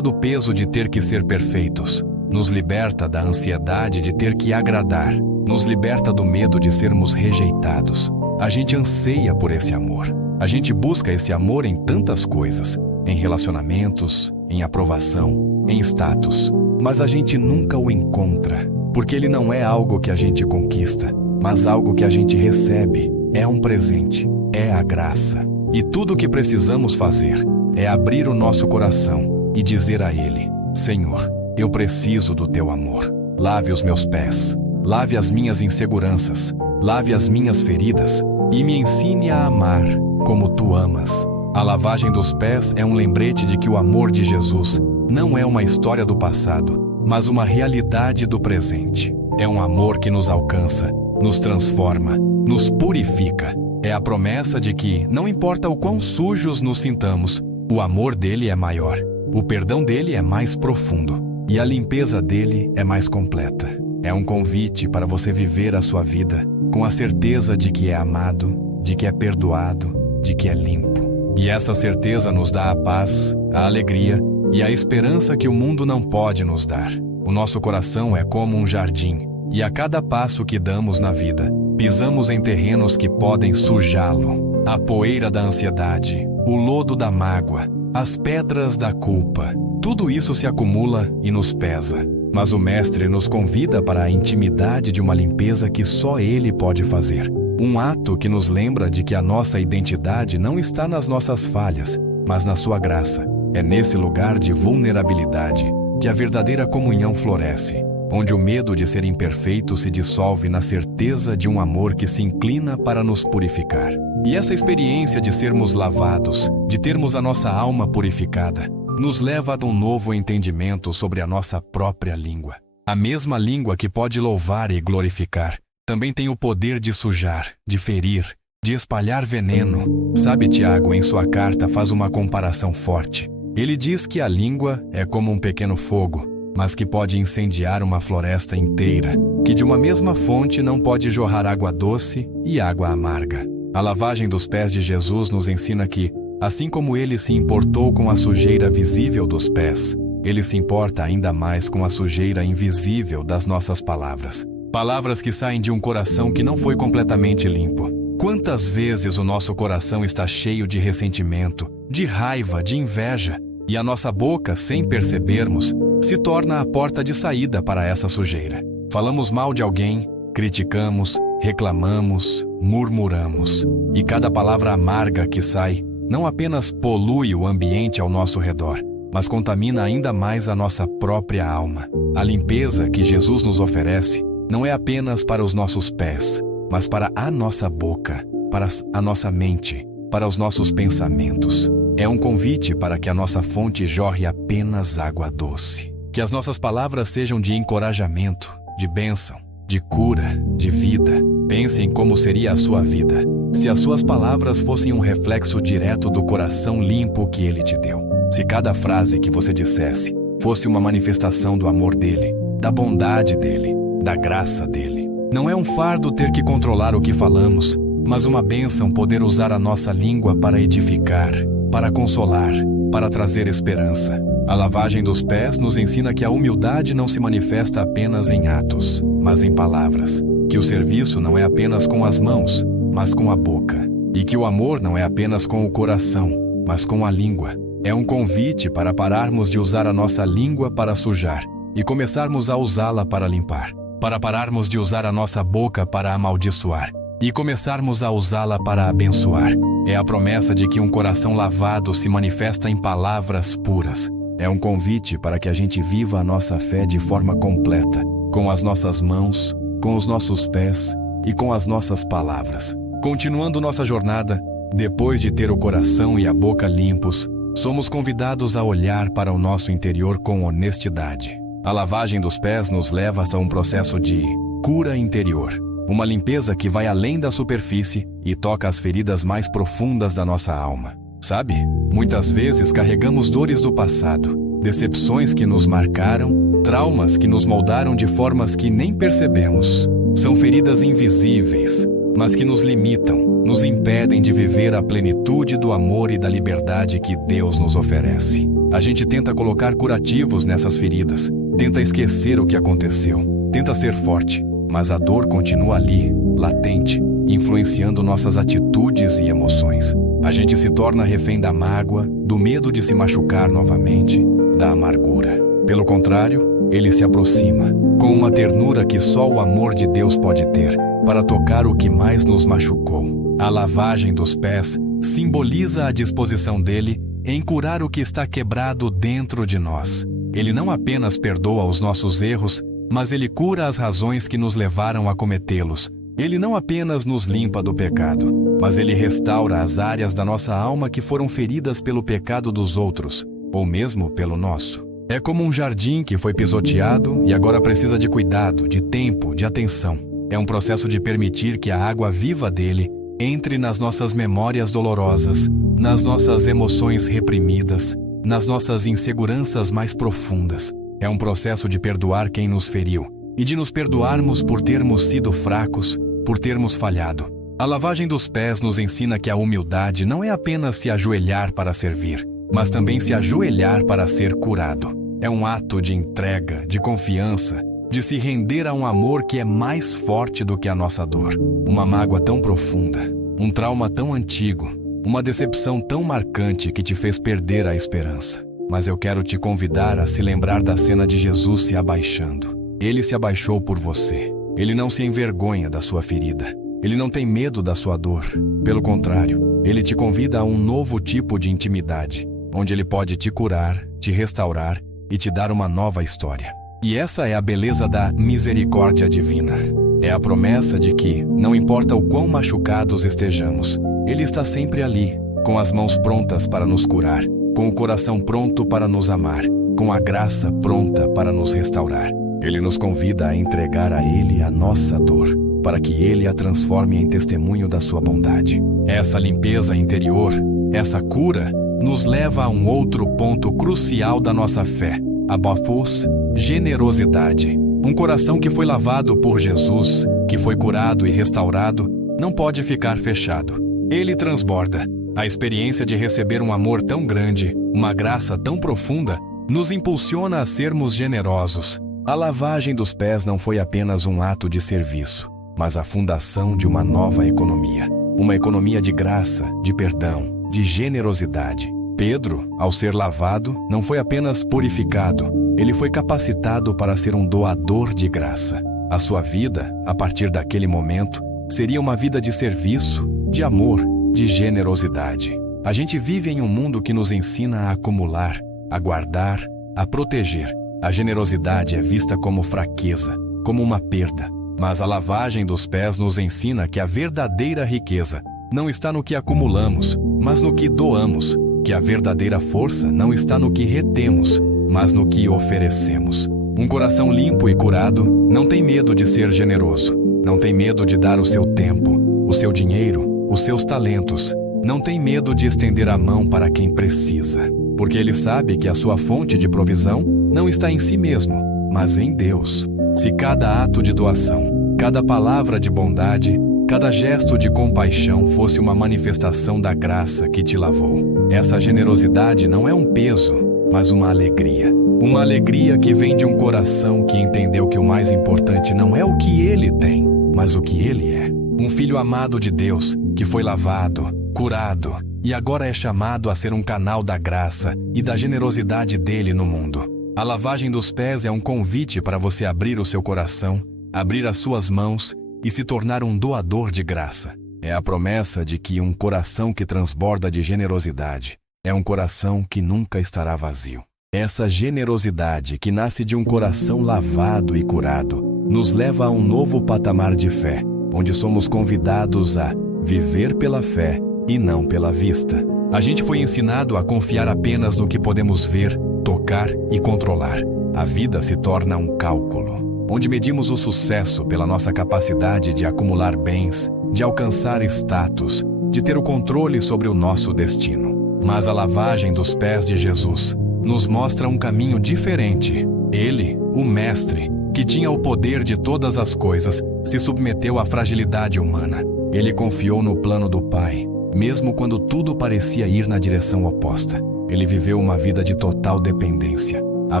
do peso de ter que ser perfeitos, nos liberta da ansiedade de ter que agradar, nos liberta do medo de sermos rejeitados. A gente anseia por esse amor. A gente busca esse amor em tantas coisas, em relacionamentos, em aprovação, em status, mas a gente nunca o encontra, porque ele não é algo que a gente conquista, mas algo que a gente recebe. É um presente, é a graça. E tudo o que precisamos fazer é abrir o nosso coração e dizer a Ele: Senhor, eu preciso do Teu amor. Lave os meus pés, lave as minhas inseguranças, lave as minhas feridas e me ensine a amar como Tu amas. A lavagem dos pés é um lembrete de que o amor de Jesus não é uma história do passado, mas uma realidade do presente. É um amor que nos alcança, nos transforma, nos purifica. É a promessa de que, não importa o quão sujos nos sintamos, o amor dele é maior, o perdão dele é mais profundo e a limpeza dele é mais completa. É um convite para você viver a sua vida com a certeza de que é amado, de que é perdoado, de que é limpo. E essa certeza nos dá a paz, a alegria e a esperança que o mundo não pode nos dar. O nosso coração é como um jardim, e a cada passo que damos na vida, pisamos em terrenos que podem sujá-lo. A poeira da ansiedade, o lodo da mágoa, as pedras da culpa, tudo isso se acumula e nos pesa. Mas o Mestre nos convida para a intimidade de uma limpeza que só Ele pode fazer. Um ato que nos lembra de que a nossa identidade não está nas nossas falhas, mas na sua graça. É nesse lugar de vulnerabilidade que a verdadeira comunhão floresce, onde o medo de ser imperfeito se dissolve na certeza de um amor que se inclina para nos purificar. E essa experiência de sermos lavados, de termos a nossa alma purificada, nos leva a um novo entendimento sobre a nossa própria língua. A mesma língua que pode louvar e glorificar, também tem o poder de sujar, de ferir, de espalhar veneno. Sabe, Tiago, em sua carta, faz uma comparação forte. Ele diz que a língua é como um pequeno fogo, mas que pode incendiar uma floresta inteira, que de uma mesma fonte não pode jorrar água doce e água amarga. A lavagem dos pés de Jesus nos ensina que, assim como ele se importou com a sujeira visível dos pés, ele se importa ainda mais com a sujeira invisível das nossas palavras. Palavras que saem de um coração que não foi completamente limpo. Quantas vezes o nosso coração está cheio de ressentimento, de raiva, de inveja, e a nossa boca, sem percebermos, se torna a porta de saída para essa sujeira. Falamos mal de alguém, criticamos, reclamamos, murmuramos, e cada palavra amarga que sai não apenas polui o ambiente ao nosso redor, mas contamina ainda mais a nossa própria alma. A limpeza que Jesus nos oferece não é apenas para os nossos pés, mas para a nossa boca, para a nossa mente, para os nossos pensamentos. É um convite para que a nossa fonte jorre apenas água doce. Que as nossas palavras sejam de encorajamento, de bênção, de cura, de vida. Pense em como seria a sua vida se as suas palavras fossem um reflexo direto do coração limpo que Ele te deu. Se cada frase que você dissesse fosse uma manifestação do amor dEle, da bondade dEle, da graça dEle. Não é um fardo ter que controlar o que falamos, mas uma bênção poder usar a nossa língua para edificar, para consolar, para trazer esperança. A lavagem dos pés nos ensina que a humildade não se manifesta apenas em atos, mas em palavras. Que o serviço não é apenas com as mãos, mas com a boca. E que o amor não é apenas com o coração, mas com a língua. É um convite para pararmos de usar a nossa língua para sujar e começarmos a usá-la para limpar. Para pararmos de usar a nossa boca para amaldiçoar e começarmos a usá-la para abençoar. É a promessa de que um coração lavado se manifesta em palavras puras. É um convite para que a gente viva a nossa fé de forma completa, com as nossas mãos, com os nossos pés e com as nossas palavras. Continuando nossa jornada, depois de ter o coração e a boca limpos, somos convidados a olhar para o nosso interior com honestidade. A lavagem dos pés nos leva a um processo de cura interior, uma limpeza que vai além da superfície e toca as feridas mais profundas da nossa alma. Sabe, muitas vezes carregamos dores do passado, decepções que nos marcaram, traumas que nos moldaram de formas que nem percebemos. São feridas invisíveis, mas que nos limitam, nos impedem de viver a plenitude do amor e da liberdade que Deus nos oferece. A gente tenta colocar curativos nessas feridas, tenta esquecer o que aconteceu, tenta ser forte, mas a dor continua ali, latente, influenciando nossas atitudes e emoções. A gente se torna refém da mágoa, do medo de se machucar novamente, da amargura. Pelo contrário, ele se aproxima, com uma ternura que só o amor de Deus pode ter, para tocar o que mais nos machucou. A lavagem dos pés simboliza a disposição dele em curar o que está quebrado dentro de nós. Ele não apenas perdoa os nossos erros, mas ele cura as razões que nos levaram a cometê-los. Ele não apenas nos limpa do pecado, mas Ele restaura as áreas da nossa alma que foram feridas pelo pecado dos outros, ou mesmo pelo nosso. É como um jardim que foi pisoteado e agora precisa de cuidado, de tempo, de atenção. É um processo de permitir que a água viva dele entre nas nossas memórias dolorosas, nas nossas emoções reprimidas, nas nossas inseguranças mais profundas. É um processo de perdoar quem nos feriu e de nos perdoarmos por termos sido fracos, por termos falhado. A lavagem dos pés nos ensina que a humildade não é apenas se ajoelhar para servir, mas também se ajoelhar para ser curado. É um ato de entrega, de confiança, de se render a um amor que é mais forte do que a nossa dor. Uma mágoa tão profunda, um trauma tão antigo, uma decepção tão marcante que te fez perder a esperança. Mas eu quero te convidar a se lembrar da cena de Jesus se abaixando. Ele se abaixou por você. Ele não se envergonha da sua ferida. Ele não tem medo da sua dor. Pelo contrário, ele te convida a um novo tipo de intimidade, onde ele pode te curar, te restaurar e te dar uma nova história. E essa é a beleza da misericórdia divina. É a promessa de que, não importa o quão machucados estejamos, Ele está sempre ali, com as mãos prontas para nos curar, com o coração pronto para nos amar, com a graça pronta para nos restaurar. Ele nos convida a entregar a Ele a nossa dor, para que Ele a transforme em testemunho da sua bondade. Essa limpeza interior, essa cura, nos leva a um outro ponto crucial da nossa fé, a bafos, generosidade. Um coração que foi lavado por Jesus, que foi curado e restaurado, não pode ficar fechado. Ele transborda. A experiência de receber um amor tão grande, uma graça tão profunda, nos impulsiona a sermos generosos. A lavagem dos pés não foi apenas um ato de serviço, mas a fundação de uma nova economia. Uma economia de graça, de perdão, de generosidade. Pedro, ao ser lavado, não foi apenas purificado, ele foi capacitado para ser um doador de graça. A sua vida, a partir daquele momento, seria uma vida de serviço, de amor, de generosidade. A gente vive em um mundo que nos ensina a acumular, a guardar, a proteger. A generosidade é vista como fraqueza, como uma perda. Mas a lavagem dos pés nos ensina que a verdadeira riqueza não está no que acumulamos, mas no que doamos, que a verdadeira força não está no que retemos, mas no que oferecemos. Um coração limpo e curado não tem medo de ser generoso, não tem medo de dar o seu tempo, o seu dinheiro, os seus talentos, não tem medo de estender a mão para quem precisa, porque ele sabe que a sua fonte de provisão não está em si mesmo, mas em Deus. Se cada ato de doação, cada palavra de bondade, cada gesto de compaixão fosse uma manifestação da graça que te lavou, essa generosidade não é um peso, mas uma alegria. Uma alegria que vem de um coração que entendeu que o mais importante não é o que ele tem, mas o que ele é. Um filho amado de Deus, que foi lavado, curado, e agora é chamado a ser um canal da graça e da generosidade dele no mundo. A lavagem dos pés é um convite para você abrir o seu coração, abrir as suas mãos e se tornar um doador de graça. É a promessa de que um coração que transborda de generosidade é um coração que nunca estará vazio. Essa generosidade que nasce de um coração lavado e curado nos leva a um novo patamar de fé, onde somos convidados a viver pela fé e não pela vista. A gente foi ensinado a confiar apenas no que podemos ver, tocar e controlar. A vida se torna um cálculo, onde medimos o sucesso pela nossa capacidade de acumular bens, de alcançar status, de ter o controle sobre o nosso destino. Mas a lavagem dos pés de Jesus nos mostra um caminho diferente. Ele, o Mestre, que tinha o poder de todas as coisas, se submeteu à fragilidade humana. Ele confiou no plano do Pai, mesmo quando tudo parecia ir na direção oposta. Ele viveu uma vida de total dependência. A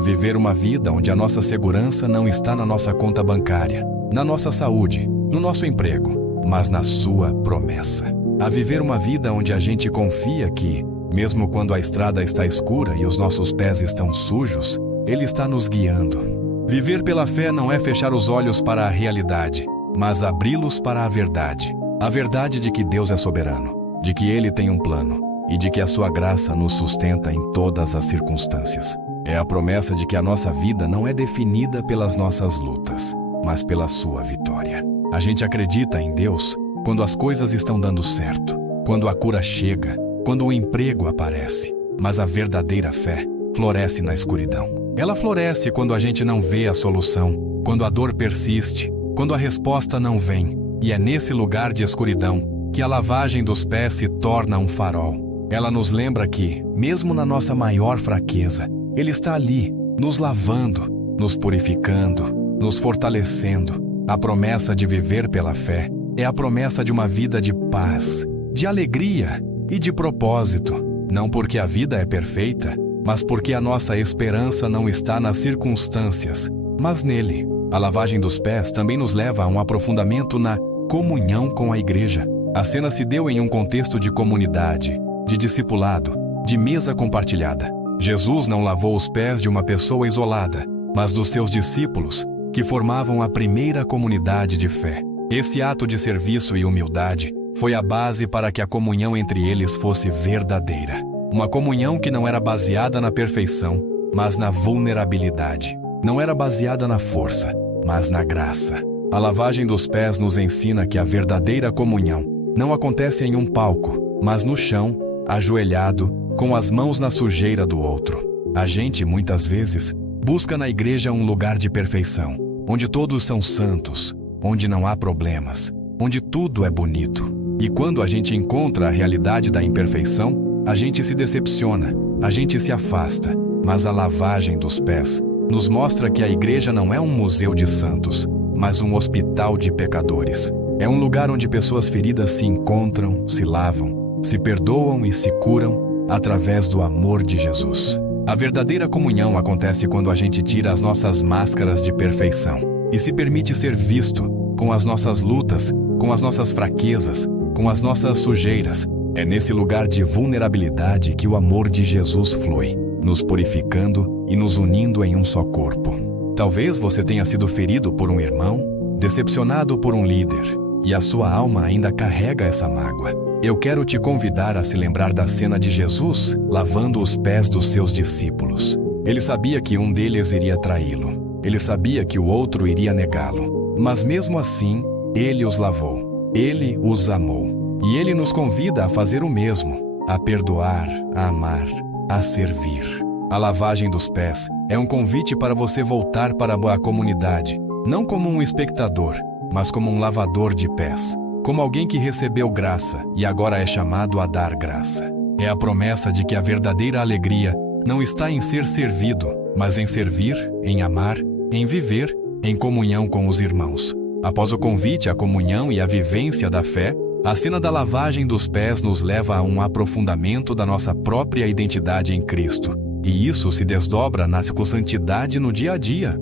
viver uma vida onde a nossa segurança não está na nossa conta bancária, na nossa saúde, no nosso emprego, mas na sua promessa. A viver uma vida onde a gente confia que, mesmo quando a estrada está escura e os nossos pés estão sujos, Ele está nos guiando. Viver pela fé não é fechar os olhos para a realidade, mas abri-los para a verdade. A verdade de que Deus é soberano, de que Ele tem um plano e de que a sua graça nos sustenta em todas as circunstâncias. É a promessa de que a nossa vida não é definida pelas nossas lutas, mas pela sua vitória. A gente acredita em Deus quando as coisas estão dando certo, quando a cura chega, quando o emprego aparece. Mas a verdadeira fé floresce na escuridão. Ela floresce quando a gente não vê a solução, quando a dor persiste, quando a resposta não vem. E é nesse lugar de escuridão que a lavagem dos pés se torna um farol. Ela nos lembra que, mesmo na nossa maior fraqueza, Ele está ali, nos lavando, nos purificando, nos fortalecendo. A promessa de viver pela fé é a promessa de uma vida de paz, de alegria e de propósito. Não porque a vida é perfeita, mas porque a nossa esperança não está nas circunstâncias, mas nele. A lavagem dos pés também nos leva a um aprofundamento na comunhão com a igreja. A cena se deu em um contexto de comunidade, de discipulado, de mesa compartilhada. Jesus não lavou os pés de uma pessoa isolada, mas dos seus discípulos, que formavam a primeira comunidade de fé. Esse ato de serviço e humildade foi a base para que a comunhão entre eles fosse verdadeira. Uma comunhão que não era baseada na perfeição, mas na vulnerabilidade. Não era baseada na força, mas na graça. A lavagem dos pés nos ensina que a verdadeira comunhão não acontece em um palco, mas no chão, ajoelhado, com as mãos na sujeira do outro. A gente, muitas vezes, busca na igreja um lugar de perfeição, onde todos são santos, onde não há problemas, onde tudo é bonito. E quando a gente encontra a realidade da imperfeição, a gente se decepciona, a gente se afasta. Mas a lavagem dos pés nos mostra que a igreja não é um museu de santos, mas um hospital de pecadores. É um lugar onde pessoas feridas se encontram, se lavam, se perdoam e se curam através do amor de Jesus. A verdadeira comunhão acontece quando a gente tira as nossas máscaras de perfeição e se permite ser visto com as nossas lutas, com as nossas fraquezas, com as nossas sujeiras. É nesse lugar de vulnerabilidade que o amor de Jesus flui, nos purificando e nos unindo em um só corpo. Talvez você tenha sido ferido por um irmão, decepcionado por um líder, e a sua alma ainda carrega essa mágoa. Eu quero te convidar a se lembrar da cena de Jesus lavando os pés dos seus discípulos. Ele sabia que um deles iria traí-lo. Ele sabia que o outro iria negá-lo. Mas mesmo assim, ele os lavou. Ele os amou. E ele nos convida a fazer o mesmo, a perdoar, a amar, a servir. A lavagem dos pés é um convite para você voltar para a comunidade, não como um espectador, mas como um lavador de pés, como alguém que recebeu graça e agora é chamado a dar graça. É a promessa de que a verdadeira alegria não está em ser servido, mas em servir, em amar, em viver, em comunhão com os irmãos. Após o convite à comunhão e à vivência da fé, a cena da lavagem dos pés nos leva a um aprofundamento da nossa própria identidade em Cristo. E isso se desdobra na santidade no dia a dia.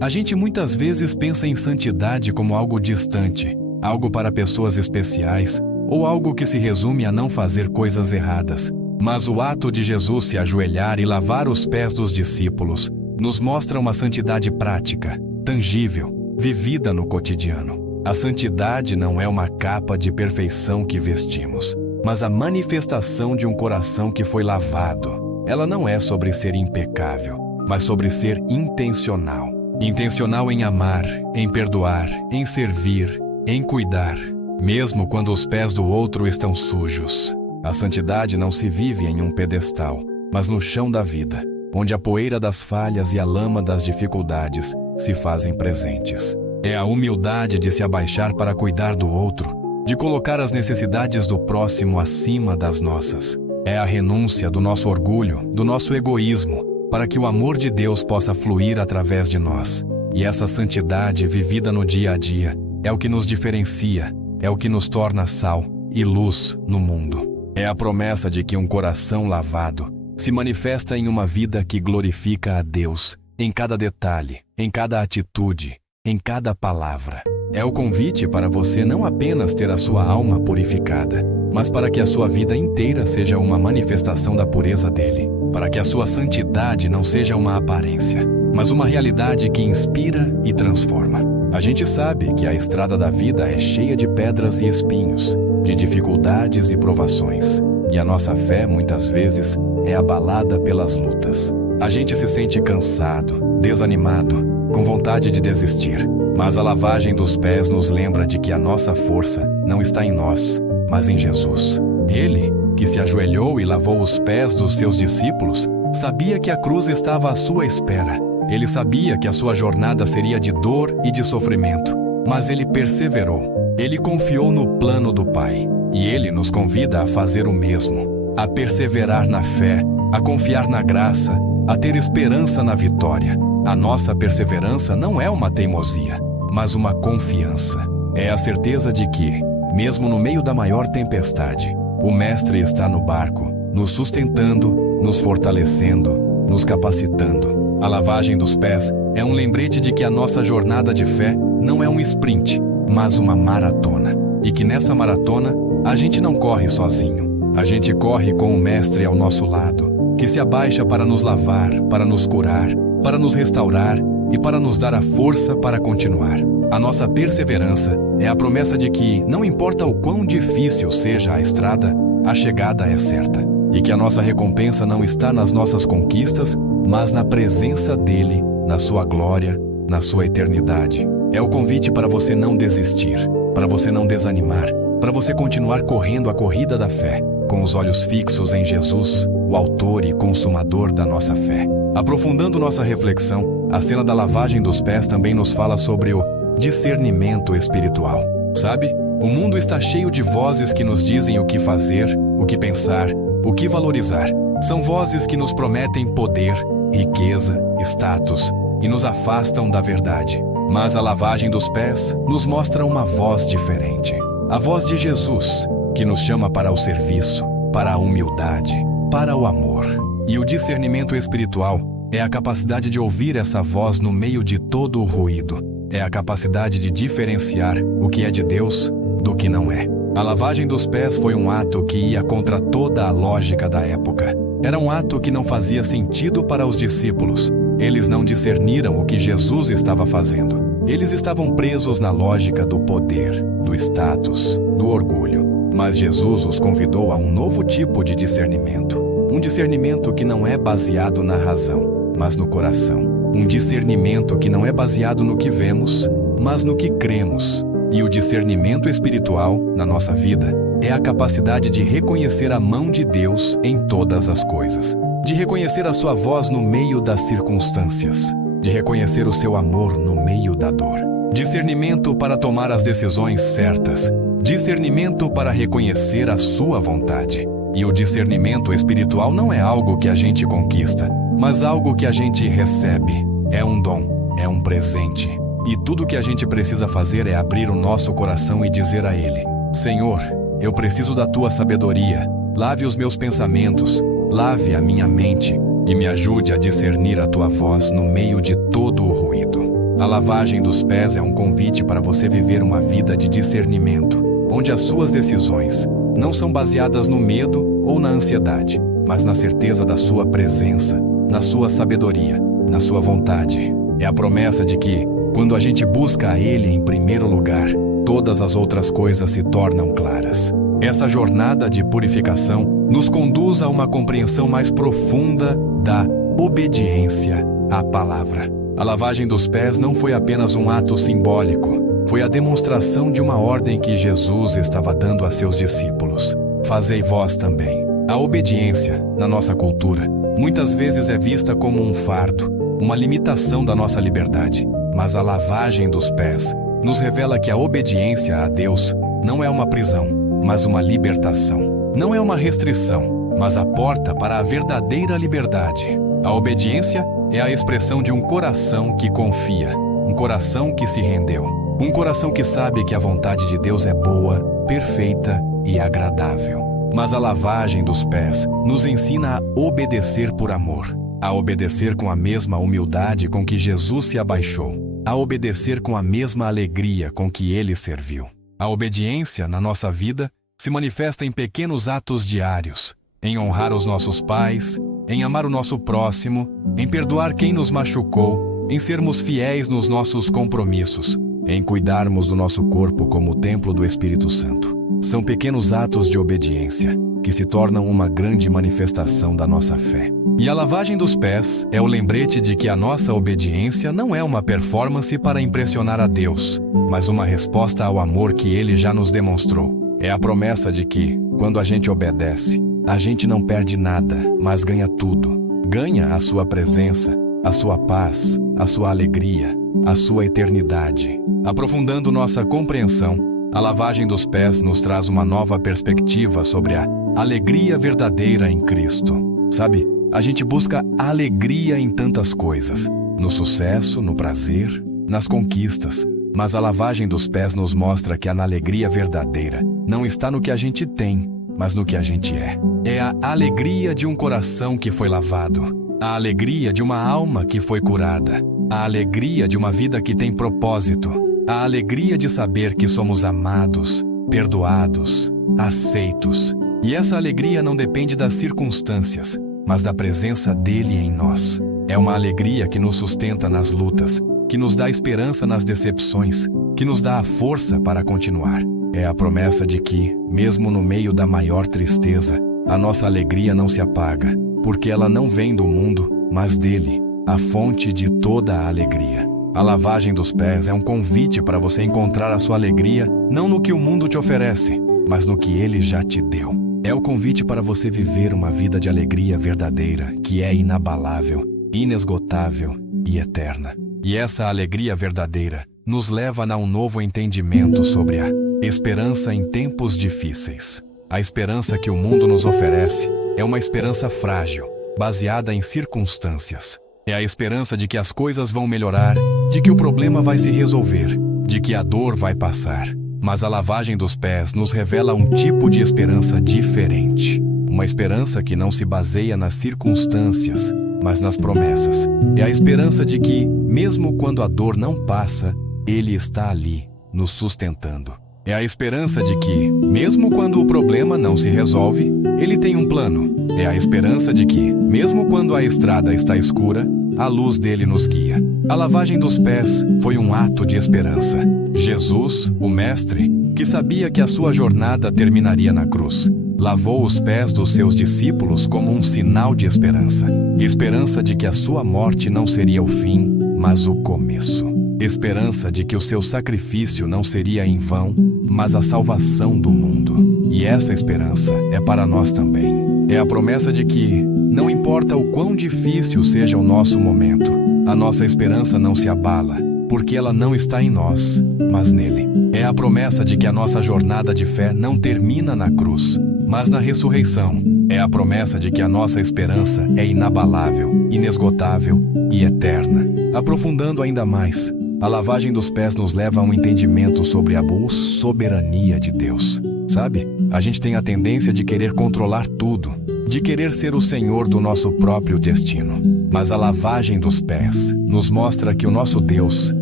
A gente muitas vezes pensa em santidade como algo distante, algo para pessoas especiais, ou algo que se resume a não fazer coisas erradas. Mas o ato de Jesus se ajoelhar e lavar os pés dos discípulos nos mostra uma santidade prática, tangível, vivida no cotidiano. A santidade não é uma capa de perfeição que vestimos, mas a manifestação de um coração que foi lavado. Ela não é sobre ser impecável, mas sobre ser intencional. Intencional em amar, em perdoar, em servir, em cuidar, mesmo quando os pés do outro estão sujos. A santidade não se vive em um pedestal, mas no chão da vida, onde a poeira das falhas e a lama das dificuldades se fazem presentes. É a humildade de se abaixar para cuidar do outro, de colocar as necessidades do próximo acima das nossas. É a renúncia do nosso orgulho, do nosso egoísmo, para que o amor de Deus possa fluir através de nós. E essa santidade vivida no dia a dia é o que nos diferencia, é o que nos torna sal e luz no mundo. É a promessa de que um coração lavado se manifesta em uma vida que glorifica a Deus, em cada detalhe, em cada atitude, em cada palavra. É o convite para você não apenas ter a sua alma purificada, mas para que a sua vida inteira seja uma manifestação da pureza dele, para que a sua santidade não seja uma aparência, mas uma realidade que inspira e transforma. A gente sabe que a estrada da vida é cheia de pedras e espinhos, de dificuldades e provações, e a nossa fé, muitas vezes, é abalada pelas lutas. A gente se sente cansado, desanimado, com vontade de desistir, mas a lavagem dos pés nos lembra de que a nossa força não está em nós, mas em Jesus. Ele, que se ajoelhou e lavou os pés dos seus discípulos, sabia que a cruz estava à sua espera. Ele sabia que a sua jornada seria de dor e de sofrimento, mas ele perseverou. Ele confiou no plano do Pai. E ele nos convida a fazer o mesmo, a perseverar na fé, a confiar na graça, a ter esperança na vitória. A nossa perseverança não é uma teimosia, mas uma confiança. É a certeza de que, mesmo no meio da maior tempestade, o Mestre está no barco, nos sustentando, nos fortalecendo, nos capacitando. A lavagem dos pés é um lembrete de que a nossa jornada de fé não é um sprint, mas uma maratona. E que nessa maratona, a gente não corre sozinho. A gente corre com o Mestre ao nosso lado, que se abaixa para nos lavar, para nos curar, para nos restaurar e para nos dar a força para continuar. A nossa perseverança é a promessa de que, não importa o quão difícil seja a estrada, a chegada é certa. E que a nossa recompensa não está nas nossas conquistas, mas na presença dele, na sua glória, na sua eternidade. É o convite para você não desistir, para você não desanimar, para você continuar correndo a corrida da fé, com os olhos fixos em Jesus, o autor e consumador da nossa fé. Aprofundando nossa reflexão, a cena da lavagem dos pés também nos fala sobre o discernimento espiritual. Sabe, o mundo está cheio de vozes que nos dizem o que fazer, o que pensar, o que valorizar. São vozes que nos prometem poder, riqueza, status e nos afastam da verdade. Mas a lavagem dos pés nos mostra uma voz diferente. A voz de Jesus, que nos chama para o serviço, para a humildade, para o amor. E o discernimento espiritual é a capacidade de ouvir essa voz no meio de todo o ruído. É a capacidade de diferenciar o que é de Deus do que não é. A lavagem dos pés foi um ato que ia contra toda a lógica da época. Era um ato que não fazia sentido para os discípulos. Eles não discerniram o que Jesus estava fazendo. Eles estavam presos na lógica do poder, do status, do orgulho. Mas Jesus os convidou a um novo tipo de discernimento. Um discernimento que não é baseado na razão, mas no coração. Um discernimento que não é baseado no que vemos, mas no que cremos. E o discernimento espiritual, na nossa vida, é a capacidade de reconhecer a mão de Deus em todas as coisas. De reconhecer a sua voz no meio das circunstâncias. De reconhecer o seu amor no meio da dor. Discernimento para tomar as decisões certas. Discernimento para reconhecer a sua vontade. E o discernimento espiritual não é algo que a gente conquista, mas algo que a gente recebe. É um dom, é um presente. E tudo que a gente precisa fazer é abrir o nosso coração e dizer a Ele: Senhor, eu preciso da Tua sabedoria. Lave os meus pensamentos, lave a minha mente e me ajude a discernir a Tua voz no meio de todo o ruído. A lavagem dos pés é um convite para você viver uma vida de discernimento, onde as suas decisões não são baseadas no medo ou na ansiedade, mas na certeza da sua presença, na sua sabedoria, na sua vontade. É a promessa de que, quando a gente busca a Ele em primeiro lugar, todas as outras coisas se tornam claras. Essa jornada de purificação nos conduz a uma compreensão mais profunda da obediência à palavra. A lavagem dos pés não foi apenas um ato simbólico, foi a demonstração de uma ordem que Jesus estava dando a seus discípulos. Fazei vós também. A obediência, na nossa cultura, muitas vezes é vista como um fardo, uma limitação da nossa liberdade. Mas a lavagem dos pés nos revela que a obediência a Deus não é uma prisão, mas uma libertação. Não é uma restrição, mas a porta para a verdadeira liberdade. A obediência é a expressão de um coração que confia, um coração que se rendeu, um coração que sabe que a vontade de Deus é boa, perfeita e agradável. Mas a lavagem dos pés nos ensina a obedecer por amor, a obedecer com a mesma humildade com que Jesus se abaixou, a obedecer com a mesma alegria com que Ele serviu. A obediência na nossa vida se manifesta em pequenos atos diários, em honrar os nossos pais, em amar o nosso próximo, em perdoar quem nos machucou, em sermos fiéis nos nossos compromissos, em cuidarmos do nosso corpo como o templo do Espírito Santo. São pequenos atos de obediência, que se tornam uma grande manifestação da nossa fé. E a lavagem dos pés é o lembrete de que a nossa obediência não é uma performance para impressionar a Deus, mas uma resposta ao amor que Ele já nos demonstrou. É a promessa de que, quando a gente obedece, a gente não perde nada, mas ganha tudo. Ganha a sua presença, a sua paz, a sua alegria, a sua eternidade. Aprofundando nossa compreensão, a lavagem dos pés nos traz uma nova perspectiva sobre a alegria verdadeira em Cristo. Sabe, a gente busca alegria em tantas coisas, no sucesso, no prazer, nas conquistas, mas a lavagem dos pés nos mostra que a alegria verdadeira não está no que a gente tem, mas no que a gente é. É a alegria de um coração que foi lavado, a alegria de uma alma que foi curada, a alegria de uma vida que tem propósito, a alegria de saber que somos amados, perdoados, aceitos. E essa alegria não depende das circunstâncias, mas da presença dele em nós. É uma alegria que nos sustenta nas lutas, que nos dá esperança nas decepções, que nos dá a força para continuar. É a promessa de que, mesmo no meio da maior tristeza, a nossa alegria não se apaga, porque ela não vem do mundo, mas dele, a fonte de toda a alegria. A lavagem dos pés é um convite para você encontrar a sua alegria não no que o mundo te oferece, mas no que ele já te deu. É o convite para você viver uma vida de alegria verdadeira, que é inabalável, inesgotável e eterna. E essa alegria verdadeira nos leva a um novo entendimento sobre a esperança em tempos difíceis. A esperança que o mundo nos oferece é uma esperança frágil, baseada em circunstâncias. É a esperança de que as coisas vão melhorar, de que o problema vai se resolver, de que a dor vai passar. Mas a lavagem dos pés nos revela um tipo de esperança diferente. Uma esperança que não se baseia nas circunstâncias, mas nas promessas. É a esperança de que, mesmo quando a dor não passa, Ele está ali, nos sustentando. É a esperança de que, mesmo quando o problema não se resolve, Ele tem um plano. É a esperança de que, mesmo quando a estrada está escura, a luz dele nos guia. A lavagem dos pés foi um ato de esperança. Jesus, o Mestre, que sabia que a sua jornada terminaria na cruz, lavou os pés dos seus discípulos como um sinal de esperança. Esperança de que a sua morte não seria o fim, mas o começo. Esperança de que o seu sacrifício não seria em vão, mas a salvação do mundo. E essa esperança é para nós também. É a promessa de que, não importa o quão difícil seja o nosso momento, a nossa esperança não se abala, porque ela não está em nós, mas nele. É a promessa de que a nossa jornada de fé não termina na cruz, mas na ressurreição. É a promessa de que a nossa esperança é inabalável, inesgotável e eterna. Aprofundando ainda mais, a lavagem dos pés nos leva a um entendimento sobre a boa soberania de Deus. Sabe, a gente tem a tendência de querer controlar tudo, de querer ser o senhor do nosso próprio destino. Mas a lavagem dos pés nos mostra que o nosso Deus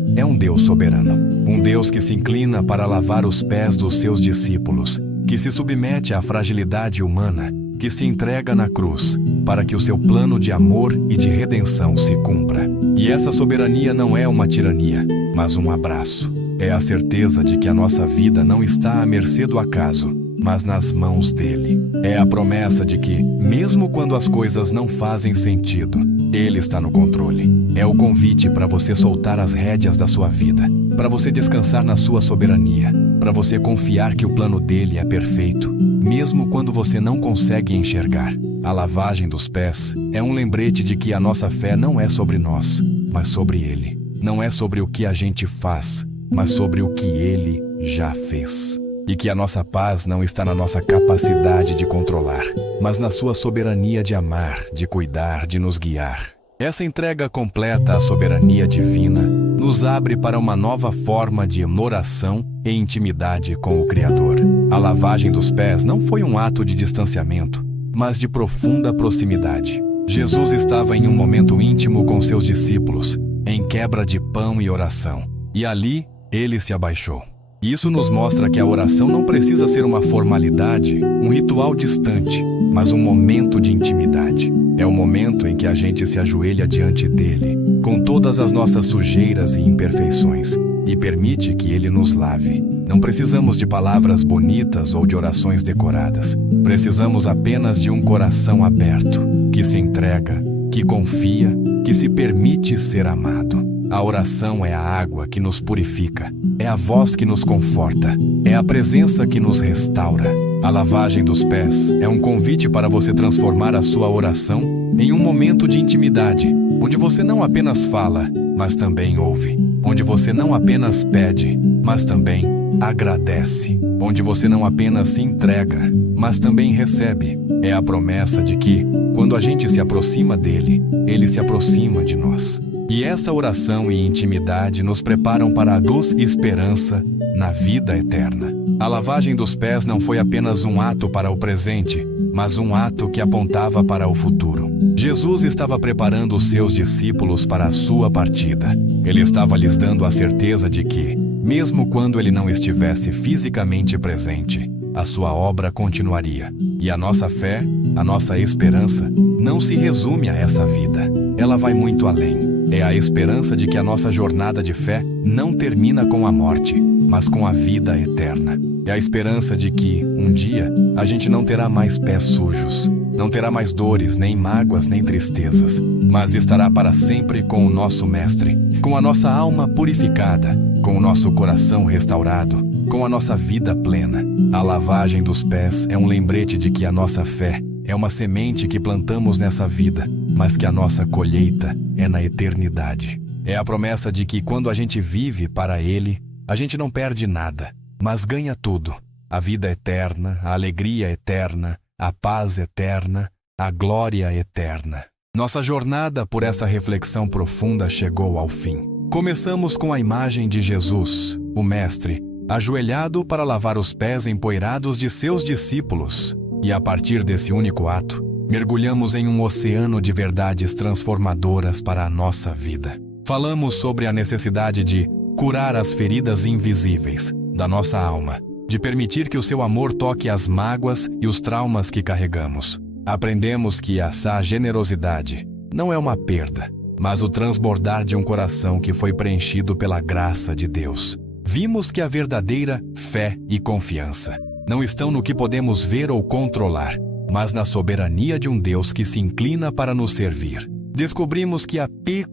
é um Deus soberano. Um Deus que se inclina para lavar os pés dos seus discípulos, que se submete à fragilidade humana, que se entrega na cruz, para que o seu plano de amor e de redenção se cumpra. E essa soberania não é uma tirania, mas um abraço. É a certeza de que a nossa vida não está à mercê do acaso, mas nas mãos dele. É a promessa de que, mesmo quando as coisas não fazem sentido, ele está no controle. É o convite para você soltar as rédeas da sua vida, para você descansar na sua soberania, para você confiar que o plano dele é perfeito, mesmo quando você não consegue enxergar. A lavagem dos pés é um lembrete de que a nossa fé não é sobre nós, mas sobre ele. Não é sobre o que a gente faz, mas sobre o que ele já fez. E que a nossa paz não está na nossa capacidade de controlar, mas na sua soberania de amar, de cuidar, de nos guiar. Essa entrega completa à soberania divina nos abre para uma nova forma de oração e intimidade com o Criador. A lavagem dos pés não foi um ato de distanciamento, mas de profunda proximidade. Jesus estava em um momento íntimo com seus discípulos, em quebra de pão e oração, e ali ele se abaixou. Isso nos mostra que a oração não precisa ser uma formalidade, um ritual distante, mas um momento de intimidade. É o momento em que a gente se ajoelha diante dele, com todas as nossas sujeiras e imperfeições, e permite que ele nos lave. Não precisamos de palavras bonitas ou de orações decoradas. Precisamos apenas de um coração aberto, que se entrega, que confia, que se permite ser amado. A oração é a água que nos purifica, é a voz que nos conforta, é a presença que nos restaura. A lavagem dos pés é um convite para você transformar a sua oração em um momento de intimidade, onde você não apenas fala, mas também ouve. Onde você não apenas pede, mas também agradece. Onde você não apenas se entrega, mas também recebe. É a promessa de que, quando a gente se aproxima dele, ele se aproxima de nós. E essa oração e intimidade nos preparam para a luz e esperança na vida eterna. A lavagem dos pés não foi apenas um ato para o presente, mas um ato que apontava para o futuro. Jesus estava preparando os seus discípulos para a sua partida. Ele estava lhes dando a certeza de que, mesmo quando ele não estivesse fisicamente presente, a sua obra continuaria. E a nossa fé, a nossa esperança, não se resume a essa vida. Ela vai muito além. É a esperança de que a nossa jornada de fé não termina com a morte, mas com a vida eterna. É a esperança de que, um dia, a gente não terá mais pés sujos, não terá mais dores, nem mágoas, nem tristezas, mas estará para sempre com o nosso Mestre, com a nossa alma purificada, com o nosso coração restaurado, com a nossa vida plena. A lavagem dos pés é um lembrete de que a nossa fé é uma semente que plantamos nessa vida, mas que a nossa colheita é na eternidade. É a promessa de que quando a gente vive para Ele, a gente não perde nada, mas ganha tudo. A vida eterna, a alegria eterna, a paz eterna, a glória eterna. Nossa jornada por essa reflexão profunda chegou ao fim. Começamos com a imagem de Jesus, o Mestre, ajoelhado para lavar os pés empoeirados de seus discípulos. E a partir desse único ato, mergulhamos em um oceano de verdades transformadoras para a nossa vida. Falamos sobre a necessidade de curar as feridas invisíveis da nossa alma, de permitir que o seu amor toque as mágoas e os traumas que carregamos. Aprendemos que essa generosidade não é uma perda, mas o transbordar de um coração que foi preenchido pela graça de Deus. Vimos que a verdadeira fé e confiança não estão no que podemos ver ou controlar, mas na soberania de um Deus que se inclina para nos servir. Descobrimos que a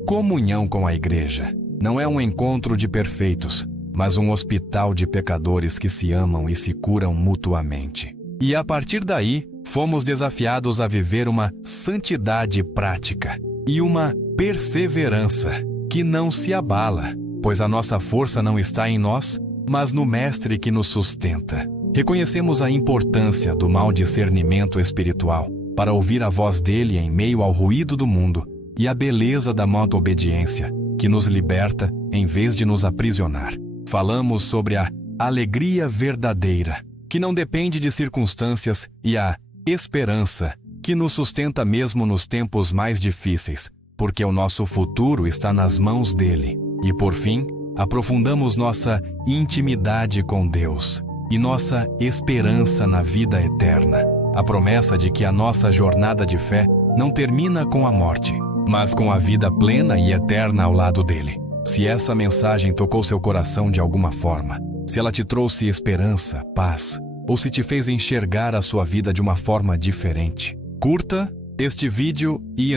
comunhão com a igreja não é um encontro de perfeitos, mas um hospital de pecadores que se amam e se curam mutuamente. E a partir daí, fomos desafiados a viver uma santidade prática e uma perseverança que não se abala, pois a nossa força não está em nós, mas no Mestre que nos sustenta. Reconhecemos a importância do mau discernimento espiritual para ouvir a voz dele em meio ao ruído do mundo e a beleza da obediência que nos liberta em vez de nos aprisionar. Falamos sobre a alegria verdadeira, que não depende de circunstâncias, e a esperança, que nos sustenta mesmo nos tempos mais difíceis, porque o nosso futuro está nas mãos dele. E por fim, aprofundamos nossa intimidade com Deus e nossa esperança na vida eterna, a promessa de que a nossa jornada de fé não termina com a morte, mas com a vida plena e eterna ao lado dele. Se essa mensagem tocou seu coração de alguma forma, se ela te trouxe esperança, paz, ou se te fez enxergar a sua vida de uma forma diferente, curta este vídeo e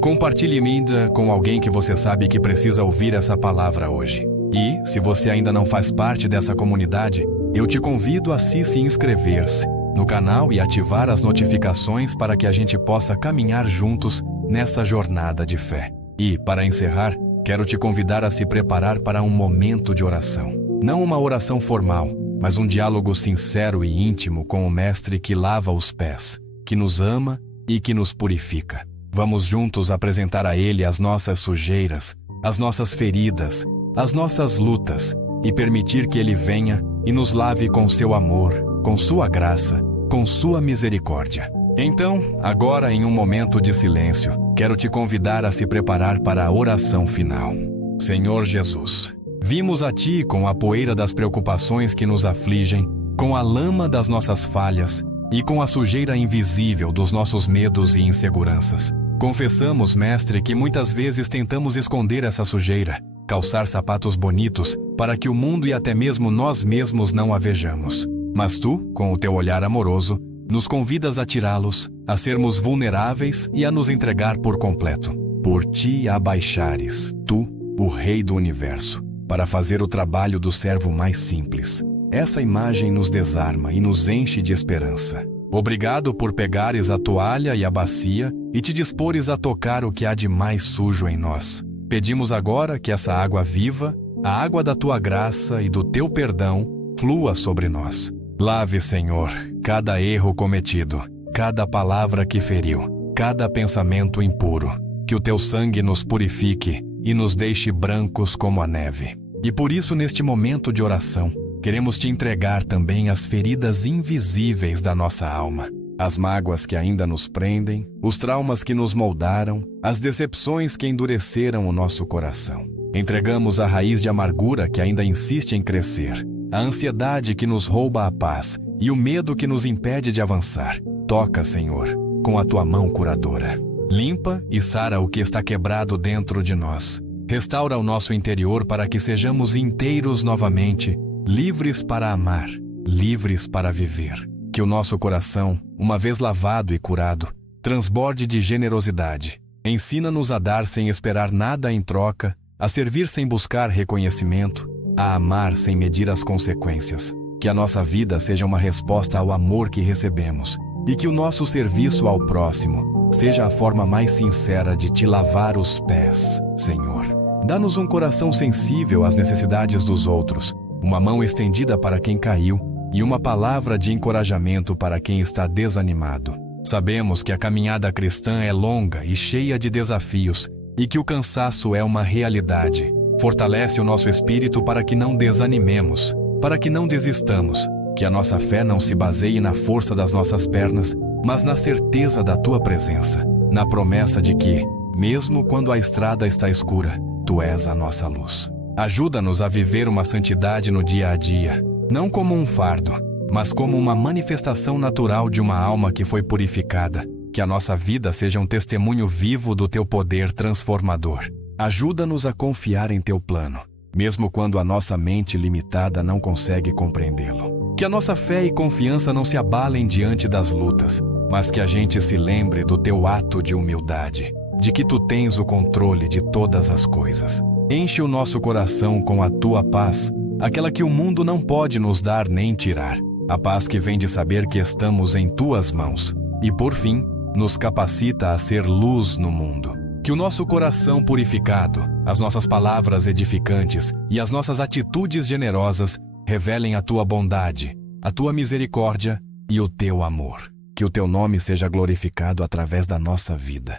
compartilhe mídia com alguém que você sabe que precisa ouvir essa palavra hoje. E, se você ainda não faz parte dessa comunidade, eu te convido a se inscrever-se no canal e ativar as notificações para que a gente possa caminhar juntos nessa jornada de fé. E, para encerrar, quero te convidar a se preparar para um momento de oração. Não uma oração formal, mas um diálogo sincero e íntimo com o Mestre que lava os pés, que nos ama e que nos purifica. Vamos juntos apresentar a Ele as nossas sujeiras, as nossas feridas, as nossas lutas, e permitir que Ele venha e nos lave com seu amor, com sua graça, com sua misericórdia. Então, agora em um momento de silêncio, quero te convidar a se preparar para a oração final. Senhor Jesus, vimos a Ti com a poeira das preocupações que nos afligem, com a lama das nossas falhas e com a sujeira invisível dos nossos medos e inseguranças. Confessamos, Mestre, que muitas vezes tentamos esconder essa sujeira, calçar sapatos bonitos para que o mundo e até mesmo nós mesmos não a vejamos. Mas tu, com o teu olhar amoroso, nos convidas a tirá-los, a sermos vulneráveis e a nos entregar por completo. Por ti abaixares, tu, o Rei do Universo, para fazer o trabalho do servo mais simples. Essa imagem nos desarma e nos enche de esperança. Obrigado por pegares a toalha e a bacia e te dispores a tocar o que há de mais sujo em nós. Pedimos agora que essa água viva, a água da tua graça e do teu perdão, flua sobre nós. Lave, Senhor, cada erro cometido, cada palavra que feriu, cada pensamento impuro. Que o teu sangue nos purifique e nos deixe brancos como a neve. E por isso, neste momento de oração, queremos te entregar também as feridas invisíveis da nossa alma, as mágoas que ainda nos prendem, os traumas que nos moldaram, as decepções que endureceram o nosso coração. Entregamos a raiz de amargura que ainda insiste em crescer, a ansiedade que nos rouba a paz e o medo que nos impede de avançar. Toca, Senhor, com a tua mão curadora. Limpa e sara o que está quebrado dentro de nós. Restaura o nosso interior para que sejamos inteiros novamente, livres para amar, livres para viver. Que o nosso coração, uma vez lavado e curado, transborde de generosidade. Ensina-nos a dar sem esperar nada em troca, a servir sem buscar reconhecimento, a amar sem medir as consequências. Que a nossa vida seja uma resposta ao amor que recebemos e que o nosso serviço ao próximo seja a forma mais sincera de te lavar os pés, Senhor. Dá-nos um coração sensível às necessidades dos outros, uma mão estendida para quem caiu e uma palavra de encorajamento para quem está desanimado. Sabemos que a caminhada cristã é longa e cheia de desafios e que o cansaço é uma realidade. Fortalece o nosso espírito para que não desanimemos, para que não desistamos, que a nossa fé não se baseie na força das nossas pernas, mas na certeza da tua presença, na promessa de que, mesmo quando a estrada está escura, tu és a nossa luz. Ajuda-nos a viver uma santidade no dia a dia, não como um fardo, mas como uma manifestação natural de uma alma que foi purificada. Que a nossa vida seja um testemunho vivo do teu poder transformador. Ajuda-nos a confiar em teu plano, mesmo quando a nossa mente limitada não consegue compreendê-lo. Que a nossa fé e confiança não se abalem diante das lutas, mas que a gente se lembre do teu ato de humildade, de que tu tens o controle de todas as coisas. Enche o nosso coração com a tua paz, aquela que o mundo não pode nos dar nem tirar. A paz que vem de saber que estamos em tuas mãos. E, por fim, nos capacita a ser luz no mundo. Que o nosso coração purificado, as nossas palavras edificantes e as nossas atitudes generosas revelem a tua bondade, a tua misericórdia e o teu amor. Que o teu nome seja glorificado através da nossa vida.